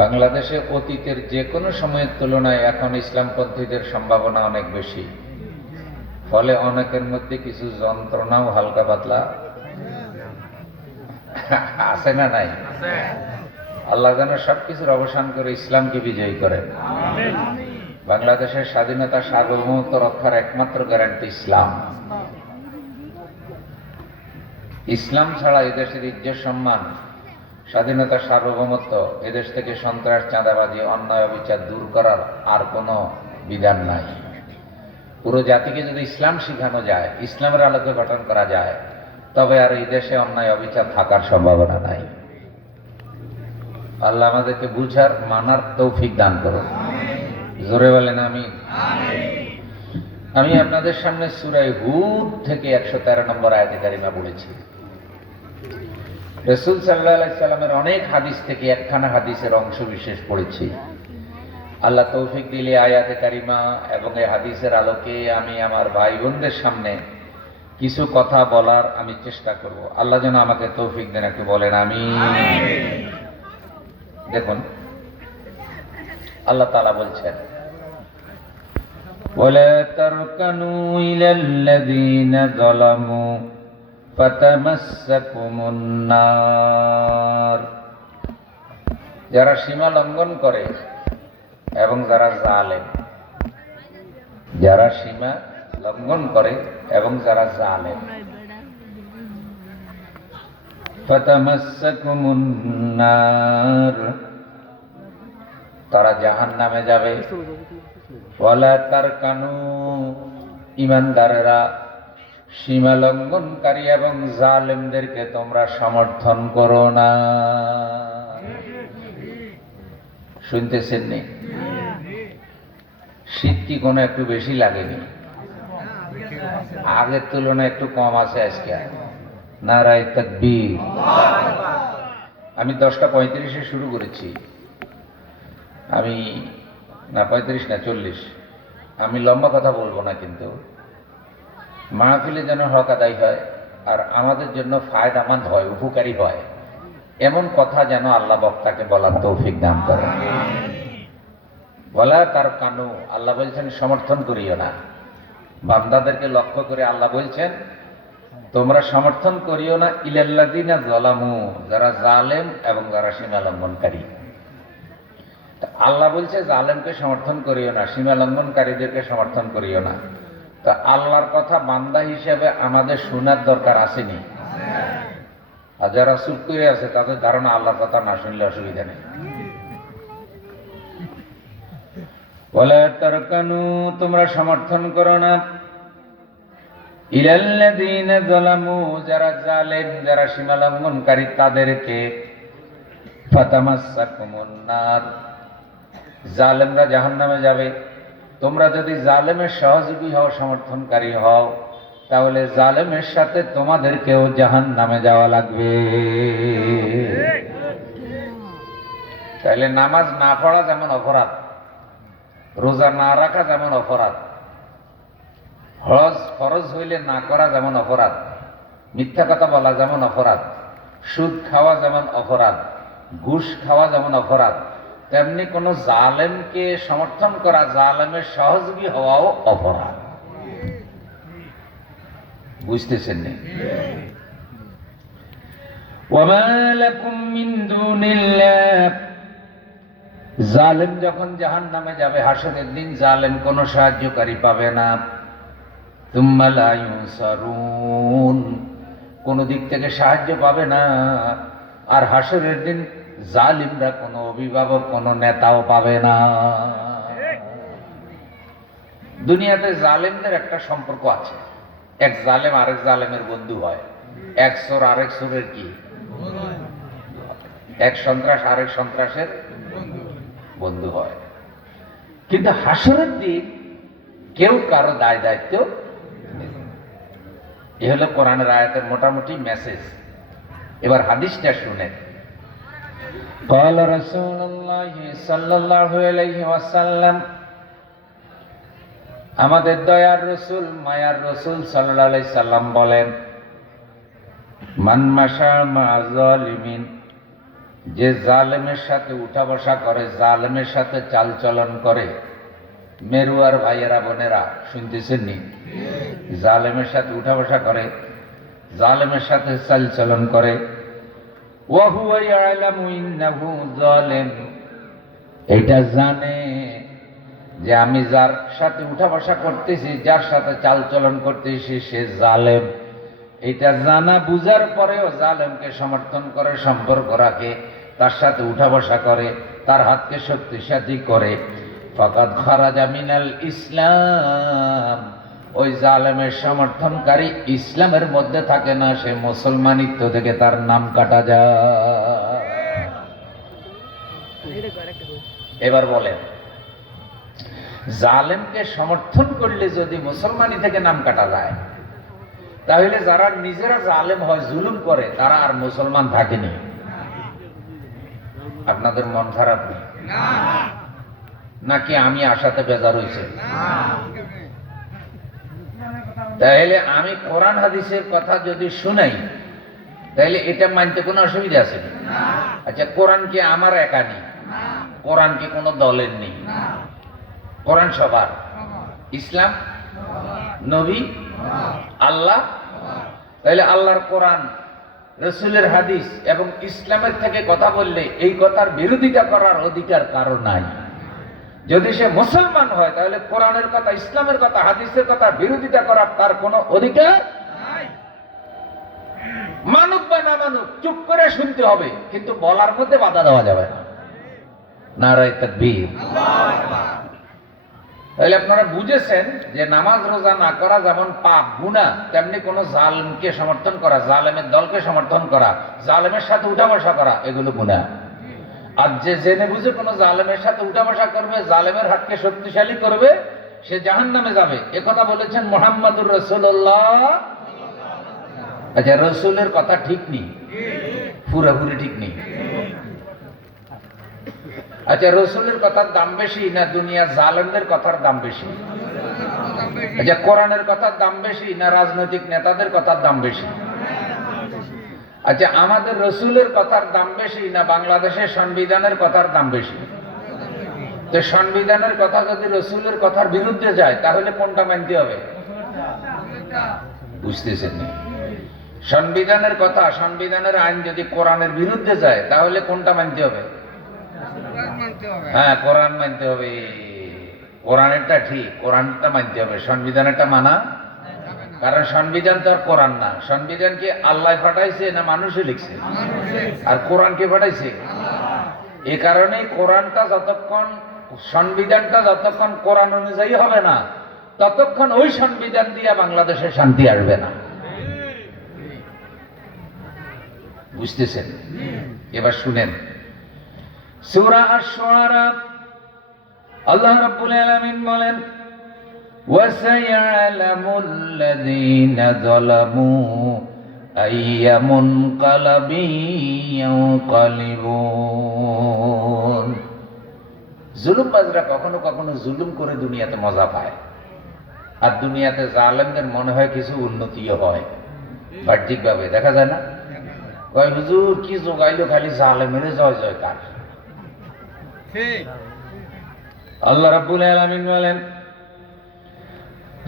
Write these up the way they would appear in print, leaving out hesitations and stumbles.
বাংলাদেশে অতীতের যে কোনো সময়ের তুলনায় এখন ইসলামপন্থীদের সম্ভাবনা অনেক বেশি, ফলে অনেকের মধ্যে কিছু যন্ত্রণাও হালকা পাতলা আছে না নাই? আল্লাহ যেন সবকিছুর অবসান করে ইসলামকে বিজয়ী করেন। বাংলাদেশের স্বাধীনতা সার্বভৌমত্ব রক্ষার একমাত্র গ্যারান্টি ইসলাম। ইসলাম ছাড়া এদেশের ইজ্জত সম্মান, স্বাধীনতা সার্বভৌমত্ব, এদেশ থেকে সন্ত্রাস, চাঁদাবাজি, অন্যায় অবিচার দূর করার আর কোনো বিধান নাই। পুরো জাতিকে যদি ইসলাম শিখানো যায়, ইসলামের আলোকে গঠন করা যায়, তবে আর এই দেশে অন্যায় অবিচার থাকার সম্ভাবনা নাই। আল্লাহ আমাদেরকে বুঝার মানার তৌফিক দান করুন। জোরে বলেন আমিন। আমি আপনাদের সামনে সূরা হুদ থেকে 113 নম্বর আয়াতে কারিমা পড়েছি। রাসূল সাল্লাল্লাহু আলাইহি সাল্লামের অনেক হাদিস থেকে একখানা হাদিসের অংশ বিশেষ পড়েছি। আল্লাহ তৌফিক দিলে আয়াতে কারিমা এবং এই হাদিসের আলোকে আমি আমার ভাই বোনদের সামনে কিছু কথা বলার আমি চেষ্টা করব। আল্লাহ যেন আমাকে তৌফিক দেন, একটু বলেন আমিন। দেখুন, আল্লাহ তাআলা বলছেন, ওয়ালা তারকানু ইলাল্লাযীনা যালামু ফাতামাসসাকুমুন নার। যারা সীমা লঙ্ঘন করে এবং যারা জালেম, যারা সীমা লঙ্ঘন করে এবং যারা জালেম, ফাতামাসসাকুমুন নার, তারা জাহান্নামে যাবে। ওয়ালা তারকানু, ঈমানদারেরা সীমা লঙ্ঘনকারী এবং জালেমদেরকে তোমরা সমর্থন করো না। শুনতেছেন নি? শীত কি কোনো একটু বেশি লাগেনি? আগের তুলনায় একটু কম আছে আজকে। নারায়ে তাকবীর। আমি 10:35-এ শুরু করেছি। আমি না 35 না 40। আমি লম্বা কথা বলবো না, কিন্তু মাহফিলে যেন হক আদায় হয় আর আমাদের জন্য ফায়দামন্দ হয়, উপকারী হয়, এমন কথা যেন আল্লাহ বক্তাকে বলার তৌফিক দান করেন। ওয়ালা তারকানু, আল্লাহ বলছেন সমর্থন করিও না। বান্দাদেরকে লক্ষ্য করে আল্লাহ বলছেন তোমরা সমর্থন করিও না ইলাল্লাযীনা যালামু, যারা জালেম এবং যারা সীমা লঙ্ঘনকারী। আল্লাহ বলছে জালেমকে সমর্থন করিও না, সীমা লঙ্ঘনকারীদেরকে সমর্থন করিও না। তা আল্লাহর কথা বান্দা হিসেবে আমাদের শোনার দরকার আসেনি? আর যারা চুপ করে আছে তাদের ধারণা আল্লাহর কথা না শুনলে অসুবিধা নেই। ওয়ালা তারকানু, তোমরা সমর্থন করো না ইলাল্লাযীনা যালামু, যারা জালেম, যারা সীমা লঙ্ঘনকারী তাদেরকে। ফাতামাসসাকুমুন নার, জালেমরা জাহান্নামে যাবে। তোমরা যদি জালেমের সহযোগী হও, সমর্থনকারী হও, তাহলে জালেমের সাথে তোমাদেরকেও জাহান্নামে যাওয়া লাগবে। তাহলে নামাজ না পড়া যেমন অপরাধ, রোজা না রাখা যেমন অপরাধ, হজ ফরজ হইলে না করা যেমন অপরাধ, মিথ্যা কথা বলা যেমন অপরাধ, সুদ খাওয়া যেমন অপরাধ, ঘুষ খাওয়া যেমন অপরাধ, তেমনি কোন জালেমকে সমর্থন করা, জালেমের সহযোগী হওয়াও অপরাধ। বুঝতেছেন নি? ওয়ামা লাকুম মিন দুনিল্লাহ, জালেম যখন জাহান্নামে যাবে হাসরের দিন, জালেম কোনো সাহায্যকারী পাবে না। তুম্মা লা ইউনসারুন, কোন দিক থেকে সাহায্য পাবে না। আর হাসরের দিন জালিমরা কোনো অভিভাবক, কোনো নেতাও পাবে না। দুনিয়াতে জালেমদের একটা সম্পর্ক আছে, এক জালেম আরেক জালেমের বন্ধু হয়, এক চোর আরেক চোরের কি, এক সন্ত্রাস আরেক সন্ত্রাসের বন্ধু হয়। কিন্তু হাসরের দিন কেউ কারো দায় দায়িত্ব নেই। এ হলো কোরআনের আয়াতের মোটামুটি মেসেজ। এবার হাদিসটা শুনে। قال رسول الله صلى الله عليه وسلم, আমাদের দয়ার রাসূল, মায়ার রাসূল সাল্লাল্লাহু আলাইহি সাল্লাম বলেন, মান মাশা মা যালিমিন যে জালেমের সাথে উঠা বসা করে, জালেমের সাথে চালচলন করে, মেরুয়ার ভাইয়েরা বোনেরা শুনতেছেন নি? জালেমের সাথে উঠা বসা করে, জালেমের সাথে চালচলন করে, ওয়াহুয়া ইয়ালামু ইন্নাহু যালিম, এটা জানে যে আমি যার সাথে উঠা বসা করতেছি, যার সাথে চালচলন করতেছি সে জালেম। এটা জানা বুঝার পরেও জালেমকে সমর্থন করে, সম্পর্ক রাখে, তার সাথে উঠা বসা করে, তার হাতকে শক্তিশালী করে, ফাকাদ খারাজা মিনাল ইসলাম, ওই জালেমের সমর্থনকারী ইসলামের মধ্যে থাকে না, সে মুসলমানিত্ব থেকে তার নাম কাটা যায়। এবার বলেন, জালেমকে সমর্থন করলে যদি মুসলমানি থেকে নাম কাটা যায়, তাহলে যারা নিজেরা জালেম হয়, জুলুম করে, তারা আর মুসলমান থাকেনি। আপনাদের মন খারাপ নেই নাকি আমি আশাতে বেজার হয়েছে? তাহলে আমি কোরআন হাদিসের কথা যদি শুনাই, তাহলে এটা মানতে কোনো অসুবিধা আছে? আচ্ছা, কোরআন কি আমার একা নেই? কোরআন কি কোনো দলের নেই? কোরআন সবার। ইসলাম, নবী, আল্লাহ। তাহলে আল্লাহর কোরআন, রসুলের হাদিস এবং ইসলামের থেকে কথা বললে এই কথার বিরোধিতা করার অধিকার কারো নাই। যদি সে মুসলমান হয়, তাহলে কোরআনের কথা, ইসলামের কথা, হাদিসের কথা বিরোধিতা করার তার কোনো অধিকার নাই। মানুক বা না মানুক, চুপ করে শুনতে হবে, কিন্তু বলার মধ্যে বাধা দেওয়া যাবে না। নারায়ে তাকবীর। তাহলে আপনারা বুঝেছেন যে নামাজ রোজা না করা যেমন পাপ, গুনাহ, তেমনি কোন জালেমকে সমর্থন করা, জালেমের দলকে সমর্থন করা, জালেমের সাথে উঠা বসা করা, এগুলো গুনাহ। আর যে জেনে বুঝে কোন জালেমের সাথে উঠা বসা করবে, জালেমের হাতকে শক্তিশালী করবে, সে জাহান্নামে যাবে। একথা বলেছেন মুহাম্মদুর রাসূলুল্লাহ। আচ্ছা, রসুলের কথা ঠিক নেই? পুরোপুরি ঠিক নেই। আচ্ছা, রসুলের কথার দাম বেশি না দুনিয়া জালেমদের কথার দাম বেশি? আচ্ছা, কোরআনের কথার দাম বেশি না রাজনৈতিক নেতাদের কথার দাম বেশি? আচ্ছা, আমাদের রসুলের কথার দাম বেশি না বাংলাদেশের সংবিধানের কথার দাম বেশি? তো সংবিধানের কথা যদি রসুলের কথার বিরুদ্ধে যায়, তাহলে কোনটা মানতে হবে? বুঝতেছেন না? সংবিধানের কথা, সংবিধানের আইন যদি কোরআনের বিরুদ্ধে যায়, তাহলে কোনটা মানতে হবে? হ্যাঁ, কোরআন মানতে হবে। কোরআনেরটা ঠিক, কোরআনটা মানতে হবে, সংবিধানেরটা মানা। কারণ সংবিধান তো আর কোরআন না। সংবিধান কি আল্লাহ পাঠাইছে না মানুষে লিখছে? আর কোরআন কে পাঠাইছে? এই কারণে কোরআনটা যতক্ষণ, সংবিধানটা যতক্ষণ কোরআন অনুযায়ী হবে না, ততক্ষণ ওই সংবিধান দিয়ে বাংলাদেশে শান্তি আসবে না। বুঝতেছেন? এবার শুনেন, সূরা আশ-শুআরা আল্লাহ রাব্বুল আলামিন বলেন, ওয়াসায়ালামুল লাযীনা যালামু আইয়া মুনকালাবিন ইয়ানকালিবুন। জুলুমবাজরা কখনো কখনো জুলুম করে দুনিয়াতে মজা পায়, আর দুনিয়াতে জালেমদের মনে হয় কিছু উন্নতিও হয়। বাহ্যিকভাবে দেখা যায় না? কয় হুজুর কি জোগাইলো, খালি জালেমের জয় জয়কার। আল্লাহ রাব্বুল আলামিন বলেন,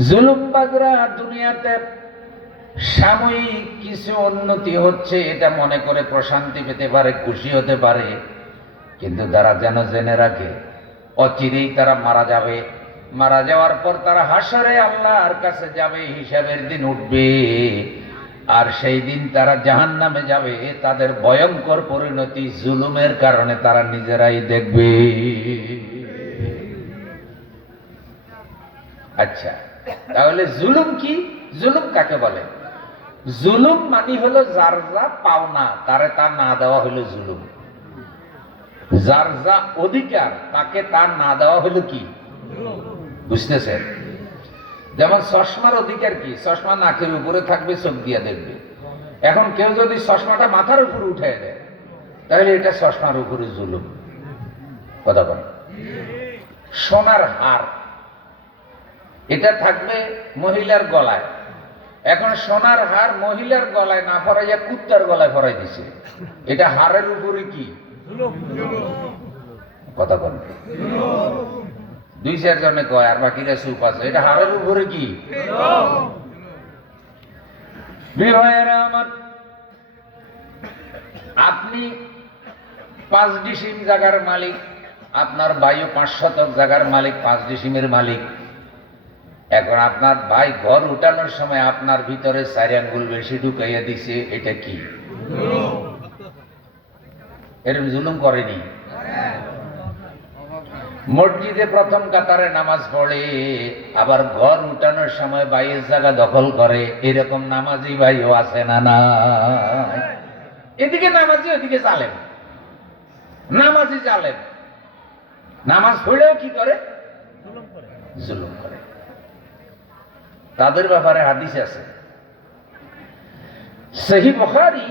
জুলুমবাজরা দুনিয়াতে সাময়িক কিছু উন্নতি হচ্ছে এটা মনে করে প্রশান্তি পেতে পারে, খুশি হতে পারে, কিন্তু তারা যেন জেনে রাখে অচিরেই তারা মারা যাবে। মারা যাওয়ার পর তারা হাসরে আল্লাহর কাছে যাবে, হিসাবের দিন উঠবে, আর সেই দিন তারা জাহান্নামে যাবে। তাদের ভয়ঙ্কর পরিণতি জুলুমের কারণে তারা নিজেরাই দেখবে। আচ্ছা, তাহলে জুলুম কি? জুলুম কাকে বলে? জুলুম মানে হলো যার যা পাওনা তারে তা না দেওয়া হলো জুলুম। যার যা অধিকার তাকে তা না দেওয়া হলো কি? বুঝতেছেন? যেমন চশমার অধিকার কি? চশমা নাকের উপরে থাকবে, চোখ দিয়ে দেখবে। এখন কেউ যদি চশমাটা মাথার উপরে উঠে দেয়, তাহলে এটা চশমার উপরে জুলুম। কথা বল। সোনার হার, এটা থাকবে মহিলার গলায়। এখন সোনার হার মহিলার গলায় না পরাইয়া কুত্তার গলায় পরাই দিছে, এটা হারের উপরে কি? কথা বল, 2-4 জনে কয় আর বাকিরা চুপ আছে, এটা হারের উপরে কি? ভাইয়েরা আমার, আপনি 5 ডিসিম জায়গার মালিক, আপনার ভাইও 5 শতক জায়গার মালিক, 5 ডিসিমের মালিক। এখন আপনার ভাই ঘর উঠানোর সময় আপনার ভিতরে 4 আঙ্গুল বেশি ঢুকাইয়া দিছে, এটা কি? এরকম জুলুম করেনি? মসজিদে প্রথম কাতারে নামাজ পড়ে, আবার ঘর উঠানোর সময় ভাইয়ের জায়গা দখল করে, এরকম নামাজি ভাইও আছে না? না, এদিকে নামাজি ওদিকে জালেম, নামাজি জালেম, নামাজ পড়লেও কি করে? জুলুম করে। তাদের ব্যাপারে হাদিস আছে সহিহ বুখারী,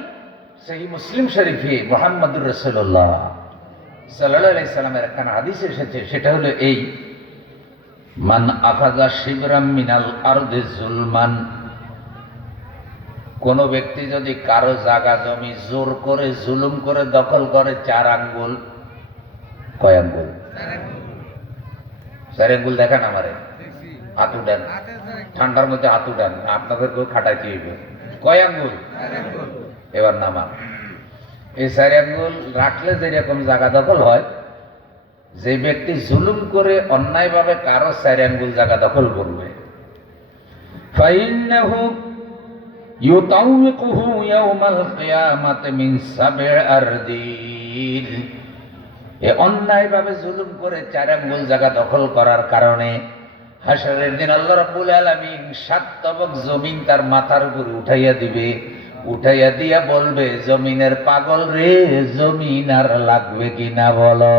সহিহ মুসলিম শরীফে মুহাম্মদুর রাসূলুল্লাহ সাল্লাল্লাহু আলাইহি সাল্লামের একখানা হাদিস এসেছে, সেটা হলো এই, মান আখাযা শিবরাম মিনাল আরদি যুলমান, কোন ব্যক্তি যদি কারো জায়গা জমি জোর করে জুলুম করে দখল করে 4 আঙ্গুল, কয় আঙ্গুল? 4 আঙ্গুল দেখান আমারে, হাত উঠান, ঠান্ডার মধ্যে হাত উঠান, আপনাদেরকেও খাটাইতে হইবে। কয় আঙ্গুল? এবার নামা। এই 4 আঙ্গুল রাখলে যেরকম জায়গা দখল হয়, যে ব্যক্তি জুলুম করে অন্যায়ভাবে কারো 4 আঙ্গুল জায়গা দখল করবে, ফাইন্নাহু ইউতাউইকুহু ইয়াউমাল কিয়ামাতি মিন 7 আরদিন, এ অন্যায়ভাবে জুলুম করে 4 আঙ্গুল জায়গা দখল করার কারণে হাসরের দিন আল্লাহ রাব্বুল আলামিন 7 তবক জমিন তার মাথার উপরে উঠাইয়া দিবে, উঠাইয়া দিয়া বলবে, জমিনের পাগল রে, জমিন আর লাগবে কিনা বলো।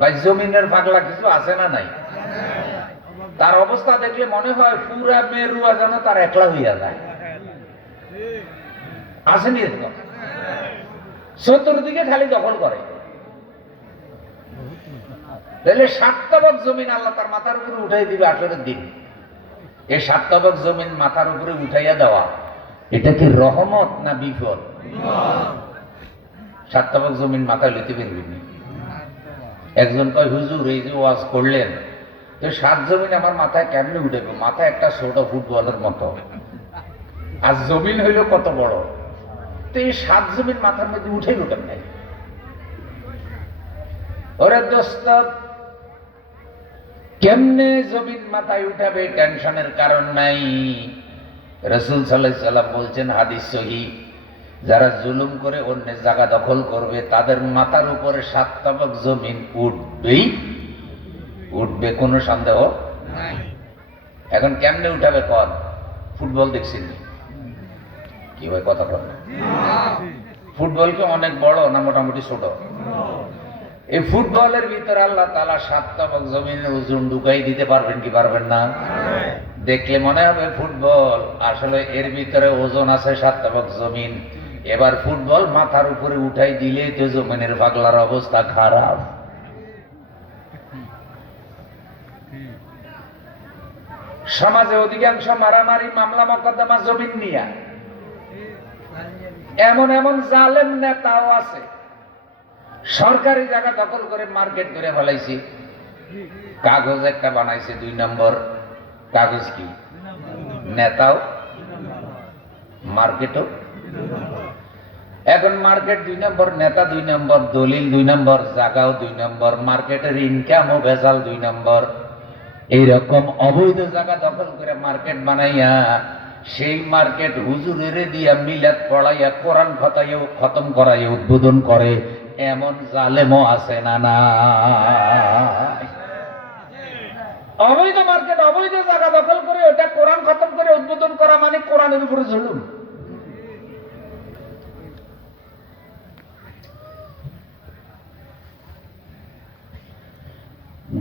ভাই জমিনের পাগলা কিছু আছে না নাই? তার অবস্থা দেখলে মনে হয় পুরা মেরুয়া যেন তার একলা হইয়া যায়, আসেনি? এরকম চতুর্দিকে খালি দখল করে, তাহলে 7 তবক জমিন আল্লাহ তার মাথার উপরে উঠাই দিবে আসরের দিন। এই 7 তবক জমিন মাথার উপরে উঠাইয়া দেওয়া, এটা কি রহমত না বিপদ? 7 তবক জমিন মাথায় লইতে পারবেন। একজন কয়, হুজুর এই যে ওয়াজ করলেন, তো 7 জমিন আমার মাথায় কেমনে উঠেবে? মাথায় একটা ছোট ফুটবলের মতো, আর জমিন হইল কত বড়, তো এই 7 জমিন মাথার মধ্যে উঠেই উঠেন নাই। ওরে দোস্ত, কেমনে জমিন মাথায় উঠাবে? টেনশনের কারণ নাই। রাসূল সাল্লাল্লাহু আলাইহি সাল্লাম বলছেন, হাদিস সহিহ, যারা জুলুম করে অন্যের জায়গা দখল করবে, তাদের মাথার উপরে 7 তবক জমিন উঠবেই উঠবে, কোনো সন্দেহ নাই। এখন কেমনে উঠাবে? কর, ফুটবল দেখছেন কি ভাই? কথা বল, ফুটবল কি অনেক বড় না মোটামুটি ছোট? এই ফুটবলের ভিতরে আল্লাহ তাআলা 7 তবক জমিনের ওজন ঢুকাই দিতে পারবেন কি পারবেন না? দেখলে মনে হবে ফুটবল, আসলে এর ভিতরে ওজন আছে 7 তবক জমিন। এবার ফুটবল মাথার উপরে উঠাই দিলে তো জমিনের পাগলার অবস্থা খারাপ। সমাজে অধিকাংশ মারামারি, মামলা মোকদ্দমা জমিন নিয়া। এমন এমন জালেম নেতাও আছে, সরকারি জায়গা দখল করে মার্কেট করে ফেলাইছে। কাগজ একটা বানাইছে 2 নম্বর, কাগজ কি? নেতাও, মার্কেটও। এখন মার্কেট 2 নম্বর, নেতা 2 নম্বর, দলিল 2 নম্বর, জায়গাও 2 নম্বর, মার্কেটের ইনকামও ভেজাল 2 নম্বর। এইরকম অবৈধ জায়গা দখল করে মার্কেট বানাইয়া, সেই মার্কেট হুজুরের দিয়া মিলাদ পড়াইয়া, কোরআন খতম করাইয়া উদ্বোধন করে, এমন জালেমও আছে না? না, অবৈধ মার্কেট, অবৈধ জায়গা দখল করে ওটা কোরআন খতম করে উদ্বোধন করা মানে কোরআনের উপরে জুলুম।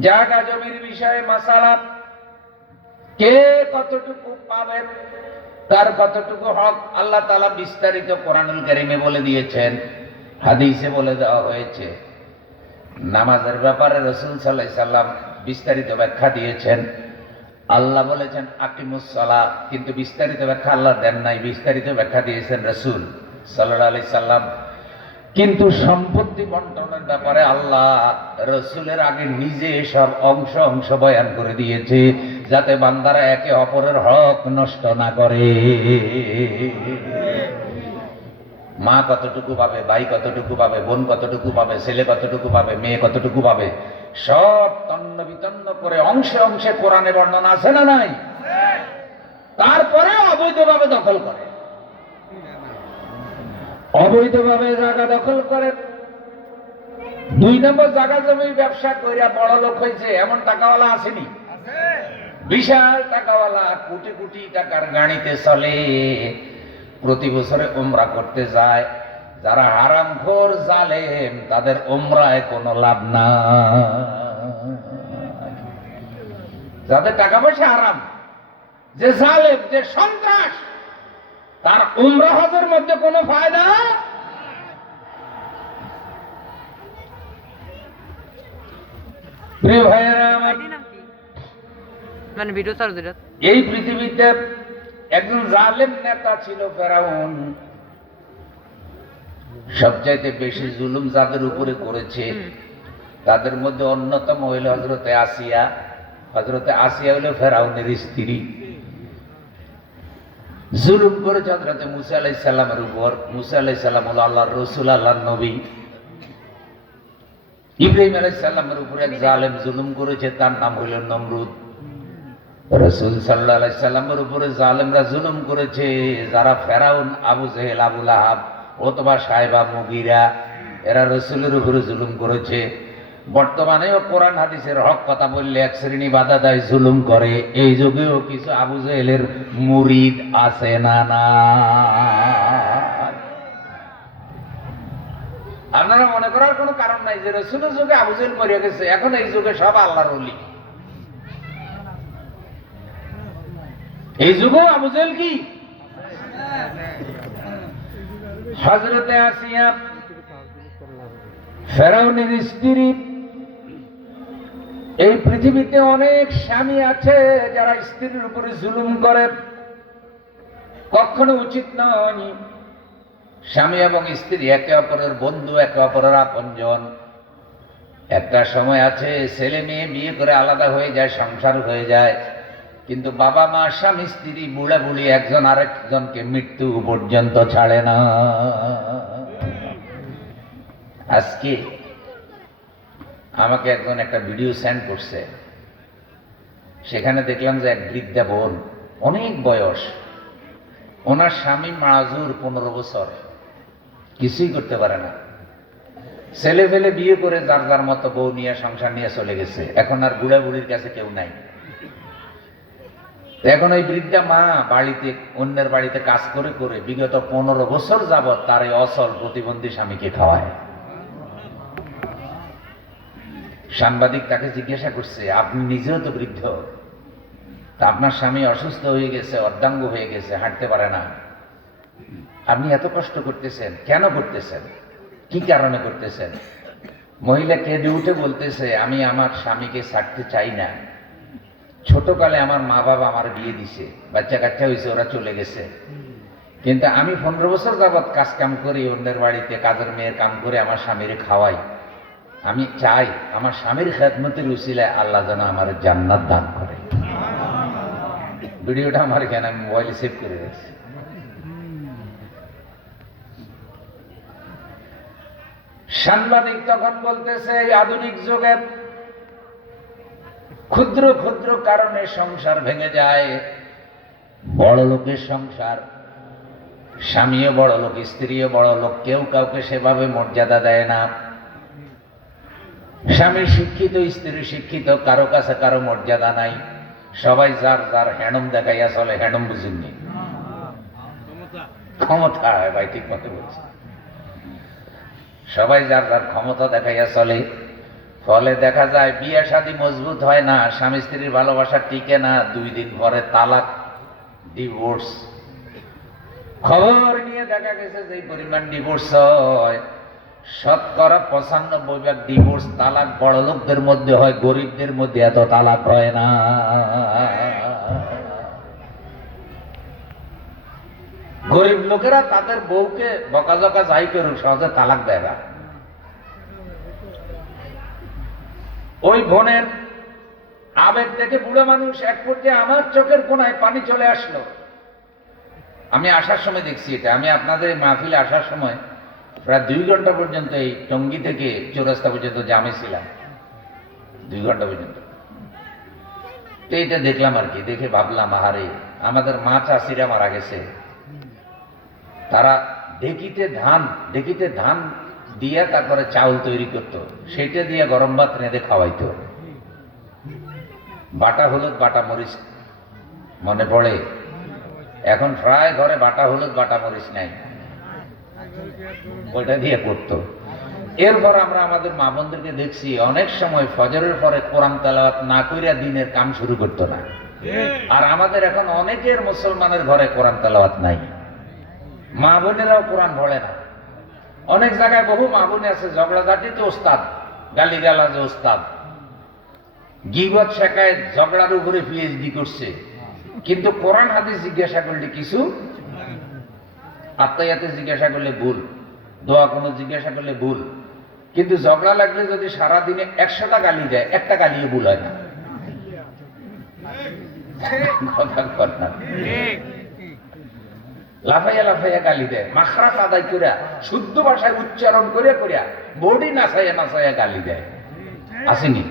জায়গা জমির বিষয়ে মাসালা, কে কতটুকু পাবে, তার কতটুকু হক, আল্লাহ তাআলা বিস্তারিত কোরআনুল কারীমে বলে দিয়েছেন, হাদিসে বলে দেওয়া হয়েছে। নামাজের ব্যাপারে রাসূল সাল্লাল্লাহু আলাইহি সাল্লাম বিস্তারিত ব্যাখ্যা দিয়েছেন। আল্লাহ বলেছেন আকিমুস সালাহ, কিন্তু বিস্তারিত ব্যাখ্যা আল্লাহ দেন নাই, বিস্তারিত ব্যাখ্যা দিয়েছেন রাসূল সাল্লাল্লাহু আলাইহি সাল্লাম। কিন্তু সম্পত্তি বন্টনের ব্যাপারে আল্লাহ রসুলের আগে নিজে সব অংশ অংশ বয়ান করে দিয়েছে, যাতে বান্দারা একে অপরের হক নষ্ট না করে। মা কতটুকু পাবে, ভাই কতটুকু পাবে, বোন কতটুকু পাবে, ছেলে কতটুকু পাবে, মেয়ে কতটুকু পাবে, সব তন্ন বিতন্ন করে অংশে অংশে কোরআনে বর্ণনা আছে না নাই? তারপরে অবৈধভাবে দখল করে, অবৈধভাবে জায়গা দখল করে। 2 নম্বর জায়গা জমি ব্যবসা কইরা বড় লোক হয়েছে এমন টাকাওয়ালা আসেনি? বিশাল টাকাওয়ালা, কোটি কোটি টাকার গাড়িতে চলে, প্রতি বছরে উমরা করতে যায়। যারা হারামখোর জালেম তাদের উমরায় কোনো লাভ না। যাদের টাকা পয়সা হারাম, যে জালেম, যে সন্ত্রাস, তার উমরা হজের মধ্যে কোনো ফায়দা। প্রিয় ভাইয়েরা আমার, মানে ভিডিও চালু দিল। এই পৃথিবীতে একজন জালেম নেতা ছিল ফেরাউন। সবচাইতে বেশি জুলুম যাদের উপরে করেছে তাদের মধ্যে অন্যতম হইল হযরতে আসিয়া। হযরতে আসিয়া হইল ফেরাউনের স্ত্রী। জুলুম করেছে হযরতে মুসা আলাইহিস সালামের উপর। মুসা আলাইহিস সালাম হলো আল্লাহর রাসূল, আল্লাহর নবী। ইব্রাহিম আলাইহিস সালামের উপর এক জালেম জুলুম করেছে, তার নাম হইল নমরুদ। রাসূল সাল্লাল্লাহু আলাইহি সাল্লামের উপরে জালেমরা জুলুম করেছে, যারা ফেরাউন, আবু জেহেল, আবু লাহাব, ওতবা, সাইবা, মুগীরা, এরা রাসূলের উপরে জুলুম করেছে। বর্তমানেও কোরআন হাদিসের হক কথা বললে এক শ্রেণী বাধা দেয়, জুলুম করে। এই যুগেও কিছু আবু জেহেলের মুরিদ আছে না? না, আপনারা মনে করার কোনো কারণ নাই যে রাসূলের যুগে আবু জেহেল মরে গেছে, এখন এই যুগে সব আল্লাহর ওলি। এই যুগেও আবু জেহেল কি? হযরতে আসিয়া ফেরাউনের স্ত্রী। এই পৃথিবীতে অনেক স্বামী আছে যারা স্ত্রীর উপরে জুলুম করে, কখনো উচিত নয়। স্বামী এবং স্ত্রী একে অপরের বন্ধু, একে অপরের আপনজন। একটা সময় আছে ছেলে মেয়ে বিয়ে করে আলাদা হয়ে যায়, সংসার হয়ে যায়, কিন্তু বাবা মা, স্বামী স্ত্রী, বুড়া বুড়ি একজন আরেকজনকে মৃত্যু পর্যন্ত ছাড়ে না। আজকে আমাকে একজন একটা ভিডিও সেন্ড করছে, সেখানে দেখলাম যে এক বৃদ্ধা বোন, অনেক বয়স, ওনার স্বামী মাযুর 15 বছর, কিছুই করতে পারে না। ছেলে ফেলে বিয়ে করে যার যার মতো বউ নিয়ে সংসার নিয়ে চলে গেছে, এখন আর বুড়া বুড়ির কাছে কেউ নাই। এখন ওই বৃদ্ধা মা বাড়িতে, অন্যের বাড়িতে কাজ করে করে বিগত 15 বছর যাবৎ তার এই অচল প্রতিবন্ধী স্বামীকে খাওয়ায়। সাংবাদিক তাকে জিজ্ঞাসা করছে, আপনি নিজেও তো বৃদ্ধ, তা আপনার স্বামী অসুস্থ হয়ে গেছে, অর্ধাঙ্গ হয়ে গেছে, হাঁটতে পারে না, আপনি এত কষ্ট করতেছেন, কেন করতেছেন, কি কারণে করতেছেন? মহিলা কেঁদে উঠে বলতেছে, আমি আমার স্বামীকে ছাড়তে চাই না। ছোটকালে আমার মা বাবা আমার বিয়ে দিছে, বাচ্চা কাচ্চা হয়েছে, ওরা চলে গেছে, কিন্তু আমি 15 বছর যাবৎ কাজ কাম করি, অন্যের বাড়িতে কাজের মেয়ের কাম করে আমার স্বামীরে খাওয়াই। আমি চাই আমার স্বামীর খেদমতের উসিলায় আল্লাহ যেন আমার জান্নাত দান করে। ভিডিওটা আমার এখানে আমি মোবাইলে সেভ করে রেখেছি। সাংবাদিক তখন বলতেছে, এই আধুনিক যুগে ক্ষুদ্র ক্ষুদ্র কারণে সংসার ভেঙে যায়। বড় লোকের সংসার, স্বামীও বড় লোক, স্ত্রীও বড় লোক, কেউ কাউকে সেভাবে মর্যাদা দেয় না। স্বামী শিক্ষিত, স্ত্রী শিক্ষিত, কারো কাছে কারো মর্যাদা নাই। সবাই যার যার হ্যাডম দেখাইয়া চলে। হ্যাডম বুঝেননি? ক্ষমতা, ভাই ঠিক মতো বলছে। সবাই যার যার ক্ষমতা দেখাইয়া চলে, ফলে দেখা যায় বিয়ে শাদী মজবুত হয় না, স্বামী স্ত্রীর ভালোবাসা টিকে না, 2 দিন পরে তালাক, ডিভোর্স। খবর নিয়ে দেখা গেছে যে পরিমাণ ডিভোর্স হয়, 95% ডিভোর্স, তালাক বড় লোকদের মধ্যে হয়, গরিবদের মধ্যে এত তালাক হয় না। গরিব লোকেরা তাদের বউকে বকাঝকা যাই করুক সহজে তালাক দেয় না। ওই বোনের আবেগ দেখে বুড়ো মানুষ এক পর্যায়ে আমার চোখের কোণায় পানি চলে আসলো। আমি আসার সময় দেখছি এটা। আমি আপনাদের এই মাহফিলে আসার সময় প্রায় 2 ঘন্টা পর্যন্ত এই টঙ্গী থেকে চৌরাস্তা পর্যন্ত জামে ছিলাম, 2 ঘন্টা পর্যন্ত। তো এটা দেখলাম আর কি, দেখে ভাবলাম আহারে আমাদের মা চাষিরা মারা গেছে, তারা ঢেকিতে ধান দিয়ে তারপরে চাউল তৈরি করতো, সেটা দিয়ে গরম ভাত রেঁধে খাওয়াইতো। বাটা হলুদ বাটা মরিচ মনে পড়ে, এখন প্রায় ঘরে বাটা হলুদ বাটা মরিচ নাই, ওইটা দিয়ে করতো। এরপর আমরা আমাদের মা বোনদেরকে দেখছি অনেক সময় ফজরের পরে কোরআন তেলাওয়াত না কইরা দিনের কাম শুরু করতো না। আর আমাদের এখন অনেকের মুসলমানের ঘরে কোরআন তেলাওয়াত নাই, মা বোনেরাও কোরআন পড়ে না। অনেক জায়গায় বহু মা বোনে আছে ঝগড়াঝাটিতে ওস্তাদ, গালিগালাজে ওস্তাদ, গীবত শেখায়, ঝগড়ার উপরে পিএইচডি করছে, কিন্তু কোরআন হাদিস জিজ্ঞাসা করলে কিছু, আত্মায়াতে জিজ্ঞাসা করলে ভুল, দোয়া কোনো জিজ্ঞাসা করলে ভুল, কিন্তু ঝগড়া লাগলে যদি সারাদিনে 100টা গালি দেয়, একটা গালিও ভুল হয় না। লাফাইয়া লাফাইয়া গালি দেয়, মাখরাত আদায় করিয়া শুদ্ধ ভাষায় উচ্চারণ করিয়া করিয়া বডি নাচাইয়া নাচাইয়া গালি দেয়, আসেনি?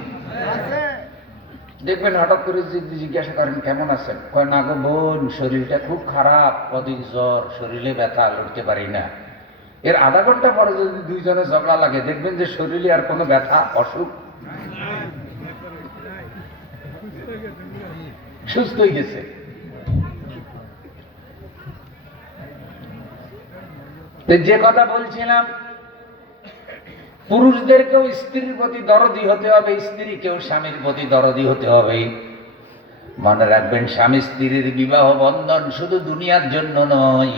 দেখবেন হঠাৎ করে যদি জিজ্ঞাসা করেন কেমন আছেন, কয় না গো বোন শরীরটা খুব খারাপ, কদিন জ্বর, শরীরে ব্যথা, লড়তে পারি না। এর আধা ঘন্টা পরে যদি দুইজনে ঝগড়া লাগে, দেখবেন যে শরীরে আর কোনো ব্যথা অসুখ, সুস্থ হয়ে গেছে। যে কথা বলছিলাম, পুরুষদেরকেও স্ত্রীর প্রতি দরদি হতে হবে, স্ত্রীকেও স্বামীর প্রতি দরদি হতে হবে। মনে রাখবেন, স্বামী স্ত্রীর বিবাহ বন্ধন শুধু দুনিয়ার জন্য নয়,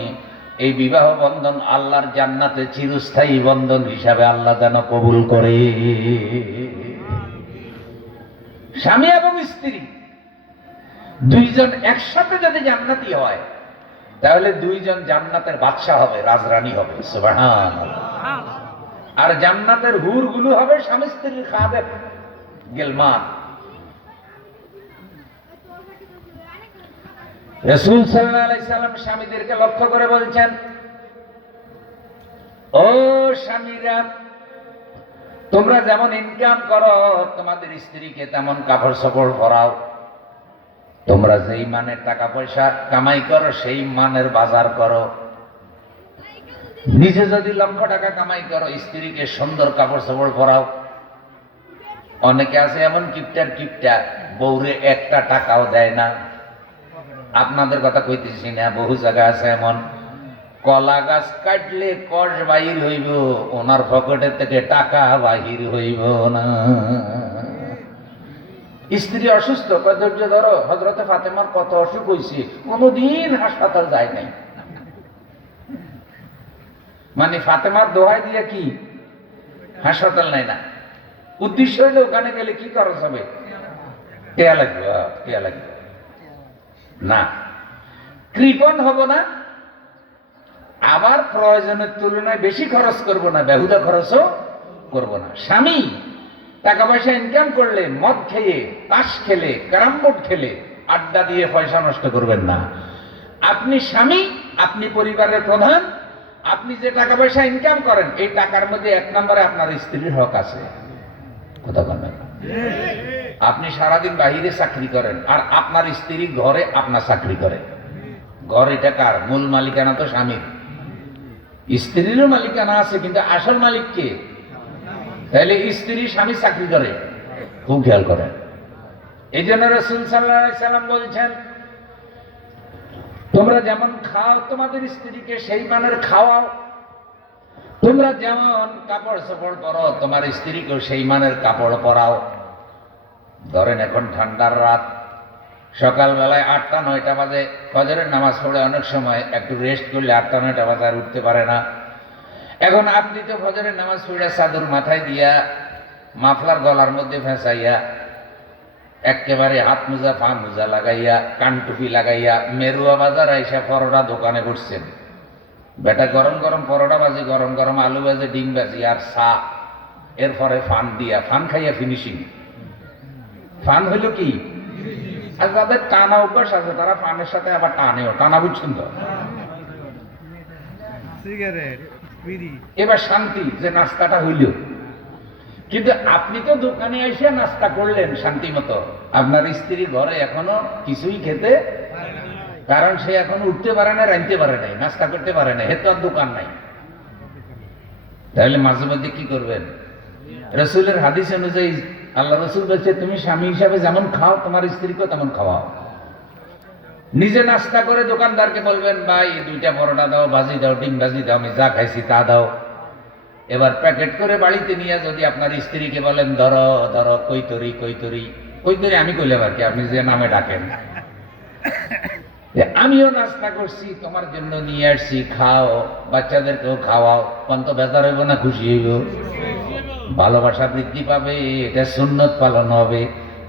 এই বিবাহ বন্ধন আল্লাহর জান্নাতে চিরস্থায়ী বন্ধন হিসাবে আল্লাহ যেন কবুল করে। স্বামী এবং স্ত্রী দুইজন একসাথে যদি জান্নাতি হয়, তাহলে দুইজন জান্নাতের বাদশা হবে, রাজরানী হবে, সুবহানাল্লাহ। আর জান্নাতের হুরগুলো হবে স্বামী স্ত্রীর খাদেম, গেলমান। রাসূল সাল্লাল্লাহু আলাইহি সাল্লাম স্বামীদেরকে লক্ষ্য করে বলছেন, ও স্বামীরা, তোমরা যেমন ইনকাম করো তোমাদের স্ত্রীকে তেমন কাপড় চোপড় পরাও। তোমরা যেই মানের টাকা পয়সা কামাই করো সেই মানের বাজার করো। নিজে যদি 1,00,000 টাকা কামাই করো, স্ত্রীকে সুন্দর কাপড় চোপড় পরাও। অনেকে আছে এমন কিপটা বউরে একটা টাকাও দেয় না। আপনাদের কথা কইতেছি না, বহু জায়গা আছে এমন, কলা গাছ কাটলে কষ বাহির হইব, ওনার পকেটের থেকে টাকা বাহির হইব না। স্ত্রী অসুস্থ, ধৈর্য ধরো, হযরতে ফাতেমার কত অসুখ হয়েছে, কোনদিন হাসপাতাল যায় নাই। মানে ফাতেমার দোহাই দিয়ে কি হাসপাতাল নাই না? উদ্দেশ্য হইলে ওখানে গেলে কি খরচ হবে? টেয়া লাগবে না, কৃপণ হব না, আবার প্রয়োজনের তুলনায় বেশি খরচ করব না, বেহুদা খরচও করব না। স্বামী টাকা পয়সা ইনকাম করলে মদ খেয়ে, তাস খেলে, ক্যারাম বোর্ড খেলে, আড্ডা দিয়ে পয়সা নষ্ট করবেন না। আপনি স্বামী, আপনি পরিবারের প্রধান, আপনি যে টাকা পয়সা ইনকাম করেন, এই টাকার মধ্যে 1 নম্বরে আপনার স্ত্রীর হক আছে। কথা বলেন, আপনি সারাদিন বাহিরে চাকরি করেন আর আপনার স্ত্রী ঘরে আপনার চাকরি করে। ঘর এটা কার? মূল মালিকানা তো স্বামীর। স্ত্রীরও মালিকানা আছে, কিন্তু আসল মালিক কে? তাহলে স্ত্রী স্বামী চাকরি করে, খুব খেয়াল করেন। এই জন্য রাসূল সাল্লাল্লাহু আলাইহি সাল্লাম বলছেন, তোমরা যেমন খাও তোমাদের স্ত্রীকে সেই মানের খাওয়াও। তোমরা যেমন কাপড় চোপড় পরো তোমার স্ত্রীকেও সেই মানের কাপড় পরাও। ধরেন এখন ঠান্ডার রাত, সকালবেলায় 8টা-9টা বাজে ফজরের নামাজ পড়ে অনেক সময় একটু রেস্ট করলে 8টা-9টা বাজে আর উঠতে পারে না। এখন আপনি তো ফজরের নামাজ পড়ে চাদর মাথায় দিয়া, মাফলার গলার মধ্যে ফেঁসাইয়া, একেবারে হাত মোজা পা মোজা লাগাইয়া, কান টুপি লাগাইয়া, মেরুয়া বাজার আইসা পরোটা দোকানে বসছেন। বেটা গরম গরম পরোটা ভাজি, গরম গরম আলু ভাজি, ডিম ভাজি আর চা, এরপরে ফান দিয়া, ফান খাইয়া ফিনিশিং। ফান হইল কি? আর যাদের টানা অভ্যাস আছে তারা ফানের সাথে আবার টানেও, টানা বুঝছেন তো। এবার শান্তি যে নাস্তাটা হইল। কিন্তু আপনি তো দোকানে এসে নাস্তা করলেন শান্তি মতো, আপনার স্ত্রী ঘরে এখনো কিছুই খেতে, কারণ সে এখন উঠতে পারে না, রাঁধতে পারে নাই, নাস্তা করতে পারে না, হেতু আর দোকান নাই। তাহলে মাঝে মধ্যে কি করবেন? রসুলের হাদিস অনুযায়ী আল্লাহ রসুল বলছে, তুমি স্বামী হিসাবে যেমন খাও তোমার স্ত্রীকেও তেমন খাওয়াও। নিজে নাস্তা করে দোকানদারকে বলবেন, ভাই 2টা পরোটা দাও, ভাজি দাও, ডিম ভাজি দাও, আমি যা খাইছি তা দাও। এবার প্যাকেট করে বাড়িতে নিয়ে যদি আপনার স্ত্রীকে বলেন, ধরো ধরো কৈতরি কৈতরি কৈতরি, আমি কইলে আর কি, আপনি যে নামে ডাকেন, আমিও নাস্তা করছি, তোমার জন্য নিয়ে আসছি, খাও, বাচ্চাদেরকেও খাওয়াও, কত বেজার হইব না খুশি হইব? ভালোবাসা বৃদ্ধি পাবে, এটা সুন্নত পালন হবে।